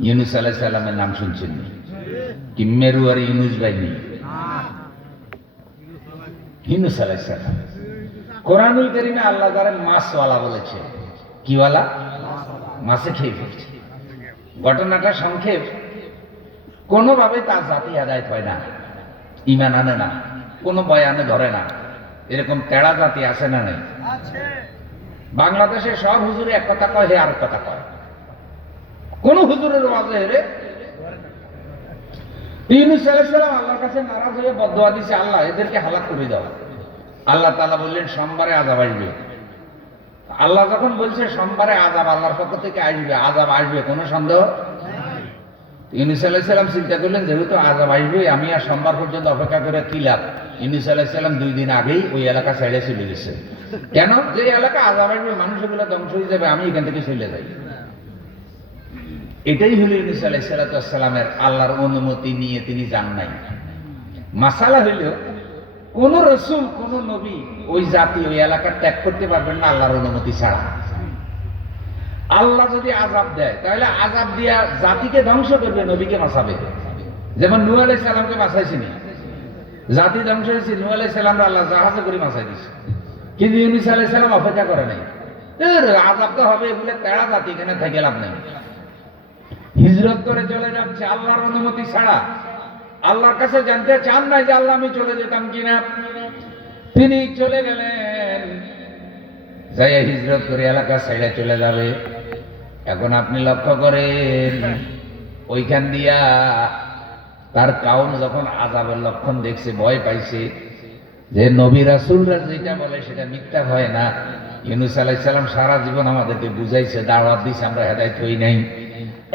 ইউনূস আলাইহিস সালামের নাম শুনছেন কি? মেরু আর ইউনূস বাহিনী, ইউনূস আলাইহিস সালাম। কোরআনুল কারীমে আল্লাহ যারা মাছওয়ালা বলেছে, কিওয়ালা? মাছে খেয়ে ফেলছে। ঘটনাটা সংক্ষেপ, কোনোভাবে তার জাতি আদায় হয় না, ঈমান আনে না, কোনো বয়ানে ধরে না। এরকম তেড়া জাতি আছে না নেই? বাংলাদেশে সব হুজুরে এক কথা কয়, হে আর কথা কয়। কোন হুজুরের ওয়াজে হেরে ইউনূস আলাইহিস সালাম আল্লাহর কাছে নারাজ হয়ে বদদোয়া দিয়েছে, আল্লাহ এদেরকে হালাক করে দাও। আল্লাহ তাআলা বললেন সোমবারে আযাব আসবে। আল্লাহ যখন বলছে সোমবারে আযাব আল্লাহর পক্ষ থেকে আসবে, আযাব আসবে, কোনো সন্দেহ? ইউনূস আলাইহিস সালাম চিন্তা করলেন যেহেতু আযাব আসবে, আমি আর সোমবার পর্যন্ত অপেক্ষা করে কি লাভ? ইউনূস আলাইহিস সালাম 2 দিন আগেই ওই এলাকা ছেড়ে চলে গেছে। কেন? যে এলাকা আযাব আসবে, মানুষগুলো ধ্বংস হয়ে যাবে, আমি এখান থেকে চলে যাই। এটাই হলো ইউনূস আলাইহিস সালামের আল্লাহর অনুমতি নিয়ে তিনি যান নাই। মাসালা হইল কোন রাসূল কোন নবী ওই জাতি ওই এলাকা ত্যাগ করতে পারবেন না আল্লাহর অনুমতি ছাড়া। আল্লাহ যদি আযাব দেয় তাহলে আযাব দিয়া জাতিকে ধ্বংস করবে, নবীকে বাঁচাবে। যেমন নূহ আলাইহিস সালামকে বাঁচাইছিনি, জাতি ধ্বংস হয়েছে, নূহ আলাইহিস সালামকে আল্লাহ জাহাজে করে বাঁচাই দিয়েছে। কিন্তু ইউনূস আলাইহিস সালাম অপেক্ষা করে নাই, আযাব তো হবে বলে তেড়া জাতি এখানে থেকে লাভ নেই। হিজরত করে চলে যাচ্ছে আল্লাহর অনুমতি ছাড়া। আল্লাহর কাছে জানতে চান নাই যে আল্লাহ আমি চলে যেতাম কিনা, তিনি চলে গেলেন। যাই হিজরত করে এলাকা ছেড়ে চলে যাবে। এখন আপনি লক্ষ্য করেন ওইখান দিয়া তার কাউম যখন আযাবের লক্ষণ দেখছে, ভয় পাইছে যে নবী রাসূলরা যেটা বলে সেটা মিথ্যা হয় না। ইউনূস আলাইহিস সালাম সারা জীবন আমাদেরকে বুঝাইছে, দাওয়াত দিয়েছে, আমরা হেদায়েত হই নাই।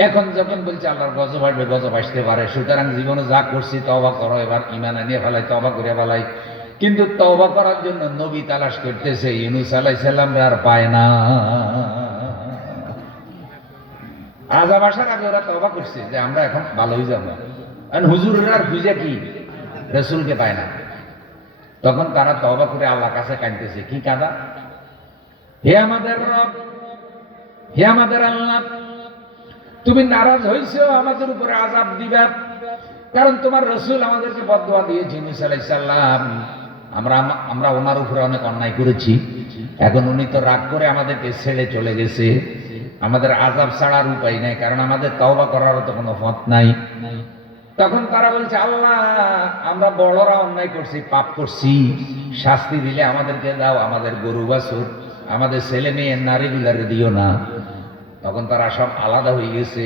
এখন যখন বলছে আল্লাহর গজব আসবে, গজব আসতে পারে, সুতরাং জীবনে যা করছি তওবা করো, এবার ঈমান আনিয়ে ফেলাই, তওবা করে ফেলাই। কিন্তু তওবা করার জন্য নবী তালাশ করতেছে, ইউনূস আলাইহিস সালাম আর পায় না। আযাব আসার আগে ওরা তওবা করছে যে আমরা এখন ভালো হয়ে যাবো, আর হুজুররা আর খুঁজে কি রাসূলকে পায় না। তখন তারা তওবা করে আল্লাহর কাছে কাঁদতেছে। কি কাঁদা? হে আমাদের রব, হে আমাদের আল্লাহ, তুমি নারাজ হইছো, আমাদের উপরে আযাব দিবা, কারণ তোমার রাসূল আমাদেরকে বদদোয়া দিয়েছে ঈসা আলাইহিস সালাম। আমরা ওনার উপরে অনেক অন্যায় করেছি, এখন উনি তো রাগ করে আমাদেরকে ছেড়ে চলে গেছে। আমাদের আযাব ছাড়ার উপায় নাই, কারণ আমাদের তওবা করারও তো কোনো পথ নাই। তখন তারা বলছে আল্লাহ আমরা বড়রা অন্যায় করছি, পাপ করছি, শাস্তি দিলে আমাদেরকে দাও, আমাদের গরু বাছুর, আমাদের ছেলে মেয়ে নারীগুলারে দিও না। তখন তারা সব আলাদা হয়ে গেছে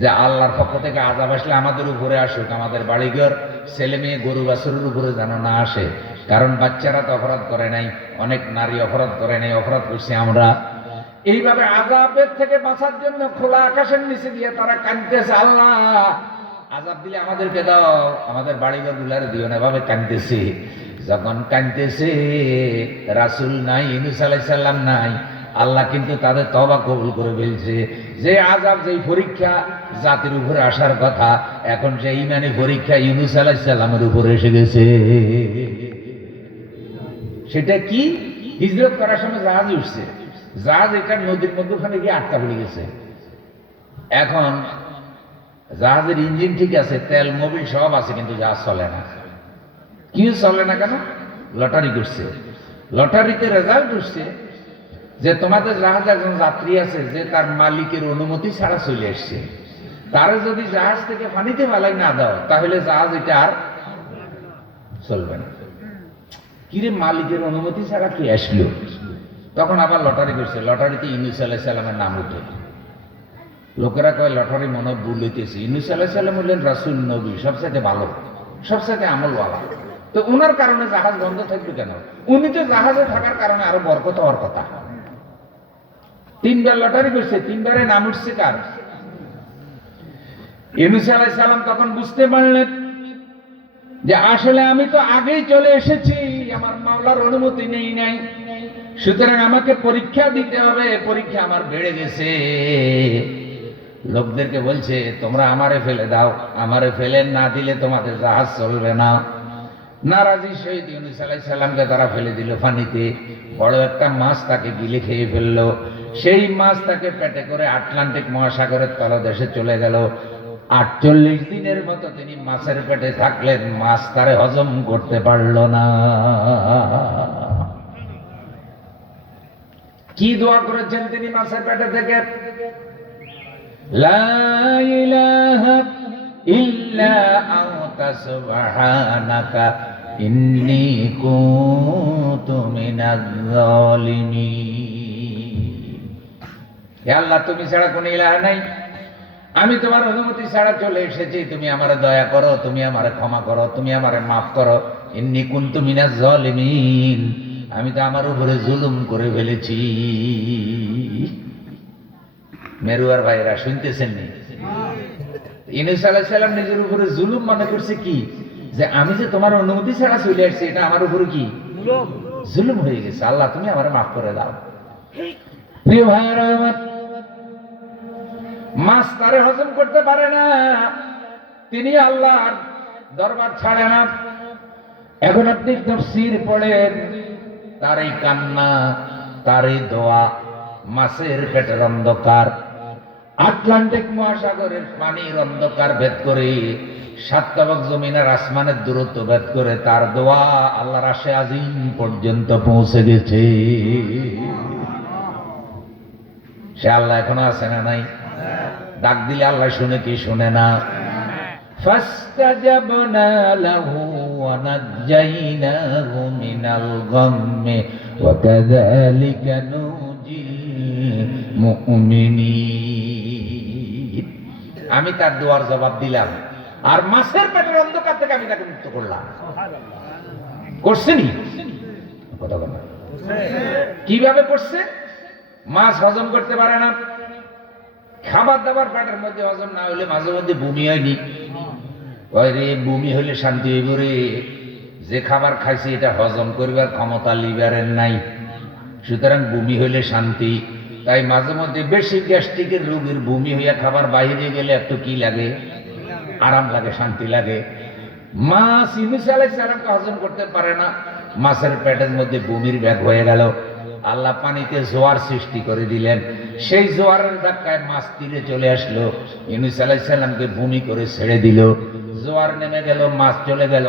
যে আল্লাহর পক্ষ থেকে আযাব আসলে আমাদের উপরে আসুক, আমাদের বাড়িঘর ছেলে মেয়ে গরু বাছুরের উপরে যেন না আসে। কারণ বাচ্চারা তো অপরাধ করে নাই, অনেক নারী অপরাধ করে নাই, অপরাধ করছি আমরা। এইভাবে আযাবের থেকে বাঁচার জন্য খোলা আকাশের নিচে দিয়ে তারা কাঁদতেছে, আল্লাহ আযাব দিলে আমাদেরকে দাও, আমাদের বাড়িঘর গুলারে দিও না, এভাবে কাঁদতেছে। যখন কাঁদতেছে, রাসূল নাই, ইউনূস আলাইহিস সালাম নাই, আল্লাহ কিন্তু তাদের তওবা কবুল করে ফেলছে। যে আযাব, যেই পরীক্ষা জাতির উপরে আসার কথা, এখন সেই ঈমানি পরীক্ষা ইউনূস আলাইহিস সালামের উপরে এসে গেছে। সেটা কি? হিজরত করার সময় জাহাজে উঠছে, জাহাজ এটা নদীর মধ্যখানে গিয়ে আটকা পড়ে গেছে। এখন জাহাজের ইঞ্জিন ঠিক আছে, তেল মোবিল সব আছে, কিন্তু জাহাজ চলে না। কি চলে না কেন? লটারি করছে। লটারিতে রেজাল্ট উঠছে যে তোমাদের জাহাজে একজন যাত্রী আছে যে তার মালিকের অনুমতি ছাড়া চলে আসছে, তারে যদি জাহাজ থেকে পানিতে ফেলাই না দাও তাহলে জাহাজ এটা আর চলবে না। কিরে, মালিকের অনুমতি ছাড়া কি আসলো? তখন আবার লটারি করছে, লটারিতে ইউনূস আলাইহিস সালামের নাম উঠে। লোকেরা কয় লটারি মনে ভুল হইতেছে, ইউনূস আলাইহিস সালাম হলেন রাসূল, নবী, সবচেয়ে ভালো। সবসাথে আমলওয়ালা। তো ওনার কারণে জাহাজ বন্ধ থাকবে কেন? উনি তো জাহাজে থাকার কারণে আরো বরকত হওয়ার কথা। 3 বার লটারি করছে, 3 বারে নাম উঠছে কার? ইউনূস আলাইহিস সালাম তখন বুঝতে পারলেন যে আসলে আমি তো আগেই চলে এসেছি, আমার মাওলার অনুমতি নেই নাই, সুতরাং আমাকে পরীক্ষা দিতে হবে। পরীক্ষা আমার বেড়ে গেছে। লোকদেরকে বলছে তোমরা আমারে ফেলে দাও, আমারে ফেলে না দিলে তোমাদের জাহাজ চলবে না। নারাজি শহীদ ইউনূস আলাইহিস সালামকে তারা ফেলে দিল পানিতে। বড় একটা মাছ তাকে গিলে খেয়ে ফেললো। সেই মাছ তাকে পেটে করে আটলান্টিক মহাসাগরের তলদেশে চলে গেল। 48 দিনের মতো তিনি মাছের পেটে থাকলেন, মাছ তারে হজম করতে পারল না। কি দোয়া করেছেন তিনি মাছের পেটে থেকে? লা ইলাহা ইল্লা আনতা সুবহানাকা ইন্নী কুনতু মিনাজ জালিমিন। হে আল্লাহ, তুমি ছাড়া কোনো ইলাহ নাই, আমি তোমার অনুমতি ছাড়া চলে এসেছি, তুমি আমারে দয়া করো, তুমি আমারে ক্ষমা করো, তুমি আমারে মাফ করো। ইন্নী কুনতু মিনাজ জালিমিন, আমি তো আমার উপরে জুলুম করে ফেলেছি। মেরুয়ার ভাইরা শুনতেছেন নি? ইউনূস আলাইহিস সালাম নিজের উপরে জুলুম মনে করছে কি, যে আমি যে তোমার অনুমতি ছাড়া চলে আসছি, এটা আমার উপরে কি জুলুম হয়ে গেছে। আল্লাহ তুমি আমারে মাফ করে দাও। প্রিয় ভাইরা আমার, মাছ তারে হজম করতে পারে না, তিনি আল্লাহর দরবার ছাড়ে না। এখন আপনি তাফসীর পড়েন, তার এই কান্না, তার এই দোয়া, মাছের পেটের অন্ধকার, আটলান্টিক মহাসাগরের পানির অন্ধকার ভেদ করে, 7 তাবক জমিনের আসমানের দূরত্ব ভেদ করে তার দোয়া আল্লাহর আরশে আজিম পর্যন্ত পৌঁছে গেছে। সে আল্লাহ এখনো আছে না নাই? ডাক দিলে আল্লাহ শুনে কি শুনে না? ফাস্তাজাবনা লাহু ওয়া নাজ্জাইনাহু মিনাল গাম্মি ওয়া কাযালিকা নুজিল মুমিনিন। আমি তার দোয়ার জবাব দিলাম, আর মাছের পেটের অন্ধকার থেকে আমি তাকে মুক্ত করলাম। করছেনি কথা বলা? কিভাবে করছে? মাছ হজম করতে পারে না, খাবার দাবার পেটের মধ্যে হজম না হইলে মাঝে মধ্যে বমি হয়নি। রে বমি হইলে শান্তি হইব রে, যে খাবার খাইছি এটা হজম করিবার ক্ষমতা লিভারের নাই, সুতরাং বমি হইলে শান্তি। তাই মাঝে মধ্যে বেশি গ্যাস্ট্রিকের রোগীর বমি হইয়া খাবার বাইরে গেলে একটু কি লাগে? আরাম লাগে, শান্তি লাগে। মাছ ইউনূস আলাইহিস সালামকে হজম করতে পারে না, মাছের পেটের মধ্যে বমির ব্যাগ হয়ে গেল। আল্লাহ পানিতে জোয়ার সৃষ্টি করে দিলেন, সেই জোয়ারের ধাক্কায় মাছ তীরে চলে আসলো, ইউনূস আলাইহিস সালামকে বমি করে ছেড়ে দিল। জোয়ার নেমে গেল, মাছ চলে গেল,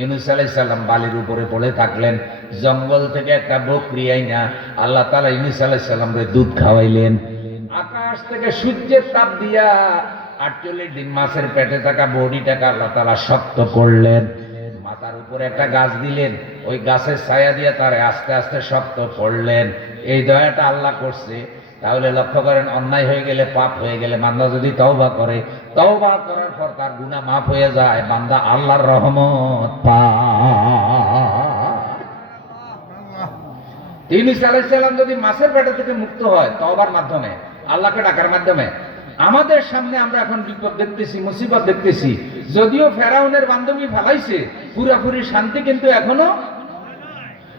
ইউনূস আলাইহিস সালাম বালির উপরে পড়ে থাকলেন। জঙ্গল থেকে একটা বকরি আইনা আল্লাহ তাআলা ইউনূস আলাইহিস সালামকে দুধ খাওয়াইলেন। আকাশ থেকে সূর্যের তাপ দিয়া 48 দিন মাছের পেটে থাকা বডিটাকে আল্লাহ তাআলা শক্ত করলেন। মাথার উপরে একটা গাছ দিলেন, ওই গাছের ছায়া দিয়ে তারে আস্তে আস্তে শক্ত করলেন। এই দয়াটা আল্লাহ করছে। তাহলে লক্ষ্য করেন, অন্যায় হয়ে গেলে, পাপ হয়ে গেলে বান্দা যদি তওবা করে, তওবা করার পর তার গুনাহ মাফ হয়ে যায়, বান্দা আল্লাহর রহমত পায়। ইউনূস আলাইহিস সালাম যদি মাছের পেট থেকে মুক্ত হয় তওবার মাধ্যমে, আল্লাহকে ডাকার মাধ্যমে, আমাদের সামনে আমরা এখন বিপদ দেখতেছি, মুসিবত দেখতেছি। যদিও ফেরাউনের বান্ধবী ফেলাইছে, পুরাপুরি শান্তি কিন্তু এখনো।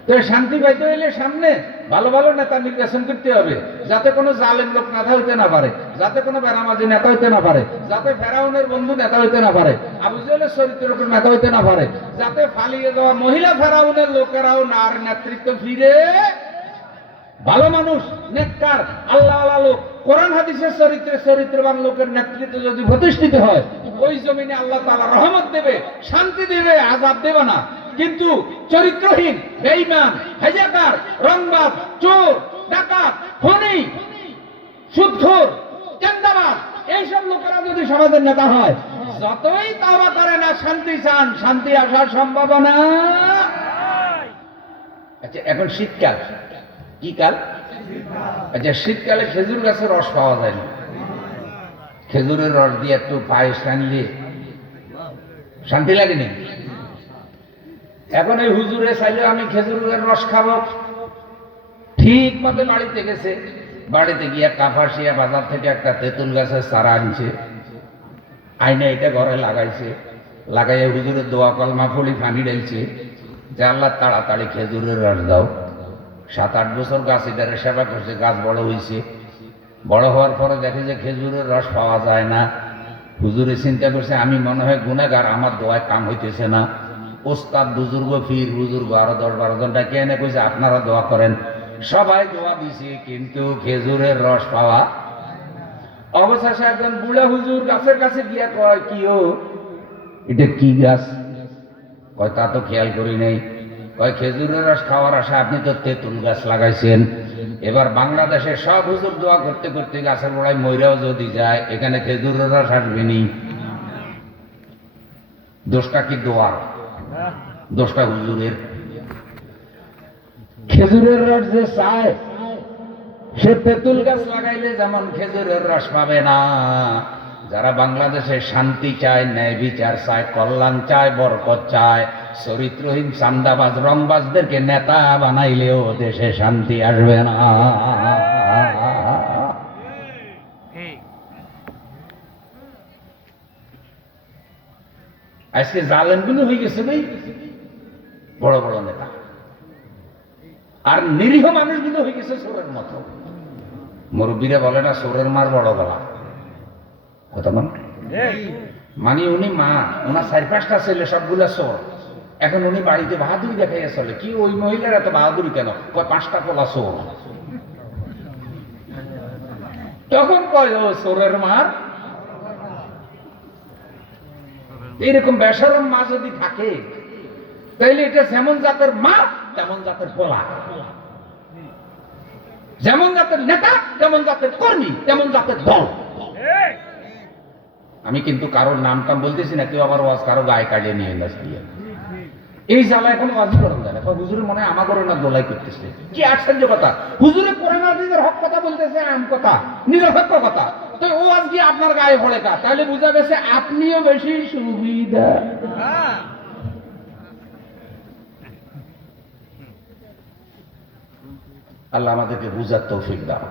তো শান্তি পাইতে হইলে সামনে ভালো ভালো নেতা নির্বাচন করতে হবে, যাতে কোনো জালেম লোক নেতা হইতে না পারে, যাতে কোনো বেনামাজি নেতা হইতে না পারে, যাতে ফেরাউনের বন্ধু নেতা হইতে না পারে, আবু জেহেলের চরিত্রের উপর নেতা হইতে না পারে, যাতে ফালিয়ে দেওয়া মহিলা ফেরাউনের লোকেরাও নার নেতৃত্ব ফিরে ভালো মানুষ, নেককার, আল্লাহওয়ালা লোক, কোরআন হাদিসের চরিত্রবান লোকের নেতৃত্ব যদি প্রতিষ্ঠিত হয়, ওই জমিনে আল্লাহ তাআলা রহমত দেবে, শান্তি দেবে, আযাব দেবে না। কিন্তু চরিত্রহীন, বেঈমান, হাজাকার, রংবাজ, চোর, ডাকাত, খুনি, সুদখোর, চাঁদাবাজ, এইসব লোকেরা যদি সমাজের নেতা হয়, যতই তাওবা করে না শান্তি চান, শান্তি আসার সম্ভাবনা। আচ্ছা, এখন শীতকাল, কি কাল? আচ্ছা, শীতকালে খেজুর গাছের রস পাওয়া যায় না। খেজুরের রস দিয়ে একটু পায়েস টানলে শান্তি লাগেনি? এখন এই হুজুরে চাইলে আমি খেজুরের রস খাবো, ঠিক মতো বাড়িতে গেছে, বাড়িতে গিয়ে কাফাসিয়া বাজার থেকে একটা তেঁতুল গাছের চারা আনছে, আইনে এটা ঘরে লাগাইছে, লাগাইয়া হুজুরের দোয়া কলমা ফলি পানি ঢেলছে যে আল্লাহ তাড়াতাড়ি খেজুরের রস দাও। 7-8 বছর গাছ এটারে সেবা করছে, গাছ বড় হয়েছে। বড় হওয়ার পরে দেখে যে খেজুরের রস পাওয়া যায় না। হুজুরে চিন্তা করছে আমি মনে হয় গুনাহগার, আমার দোয়ায় কাম হইতেছে না। ওস্তাদ বুজুর্গ, ফির বুজুর্গ আরো 10-12 জন ডাকে এনে কইছে আপনারা দোয়া করেন। সবাই দোয়া দিছে, কিন্তু খেজুরের রস পাওয়া। অবশেষে একজন বুড়া হুজুর গাছের কাছে গিয়া কয়, কি ও এটা কি গাছ? কয় তা তো খেয়াল করি নাই। কয় খেজুরের রস খাওয়ার আশা আপনি তো তেঁতুল গাছ লাগাইছেন। এবার বাংলাদেশের সব হুজুর দোয়া করতে করতে গাছের গোড়ায় মইরাও যদি যায়, এখানে খেজুরের রস আসবে নি। দোষটা কি দোয়ার? দোষটা হুজুরের। খেজুরের রস যে চায়, সে তেঁতুল গাছ লাগাইলে যেমন খেজুরের রস পাবে না। যারা বাংলাদেশে শান্তি চায়, ন্যায় বিচার চায়, কল্যাণ চায়, বরকত চায়, চরিত্রহীন চান্দাবাজ রংবাজদেরকে নেতা বানাইলেও দেশে শান্তি আসবে না। আজকে জালেমগুলো হয়ে গেছে ভাই বড় বড় নেতা, আর নিরীহ মানুষগুলো হয়ে গেছে চোরের মতো। মুরব্বীরা বলে না চোরের মার বড় গলা, কথা বল। মানে উনি মা, ওনার 4-5টা ছেলে সবগুলা চোর। এখন উনি বাড়িতে বাহাদুরি দেখাইয়া চলে। কি ওই মহিলার এত বাহাদুরি কেন? কয় 5টা পোলা চোর। তখন কয় ও চোরের মার। এইরকম বেশরম মা যদি থাকে, তাইলে এটা যেমন জাতের মা তেমন জাতের পোলা, যেমন জাতের নেতা তেমন জাতের কর্মী, তেমন জাতের দল। আমি কিন্তু কারোর নামটা বলতেছি না, কেউ আবার ওয়াজ কারো গায়ে কাটিয়ে নিয়ে গেছে। এই জ্বালা এখন ওয়াজ করেন যায় না। হুজুরে মনে হয় আমাকে না দোলাই করতেছে। কি আশ্চর্য কথা! হুজুরে কোরআন হাদিসের হক কথা বলতেছে, আম কথা, নিরপেক্ষ কথা। তো ও আজ কি আপনার গায়ে পড়ে কা? তাহলে বুঝা গেছে আপনিও বেশি সুবিধা। আল্লাহ আমাদেরকে বুঝার তৌফিক দাও।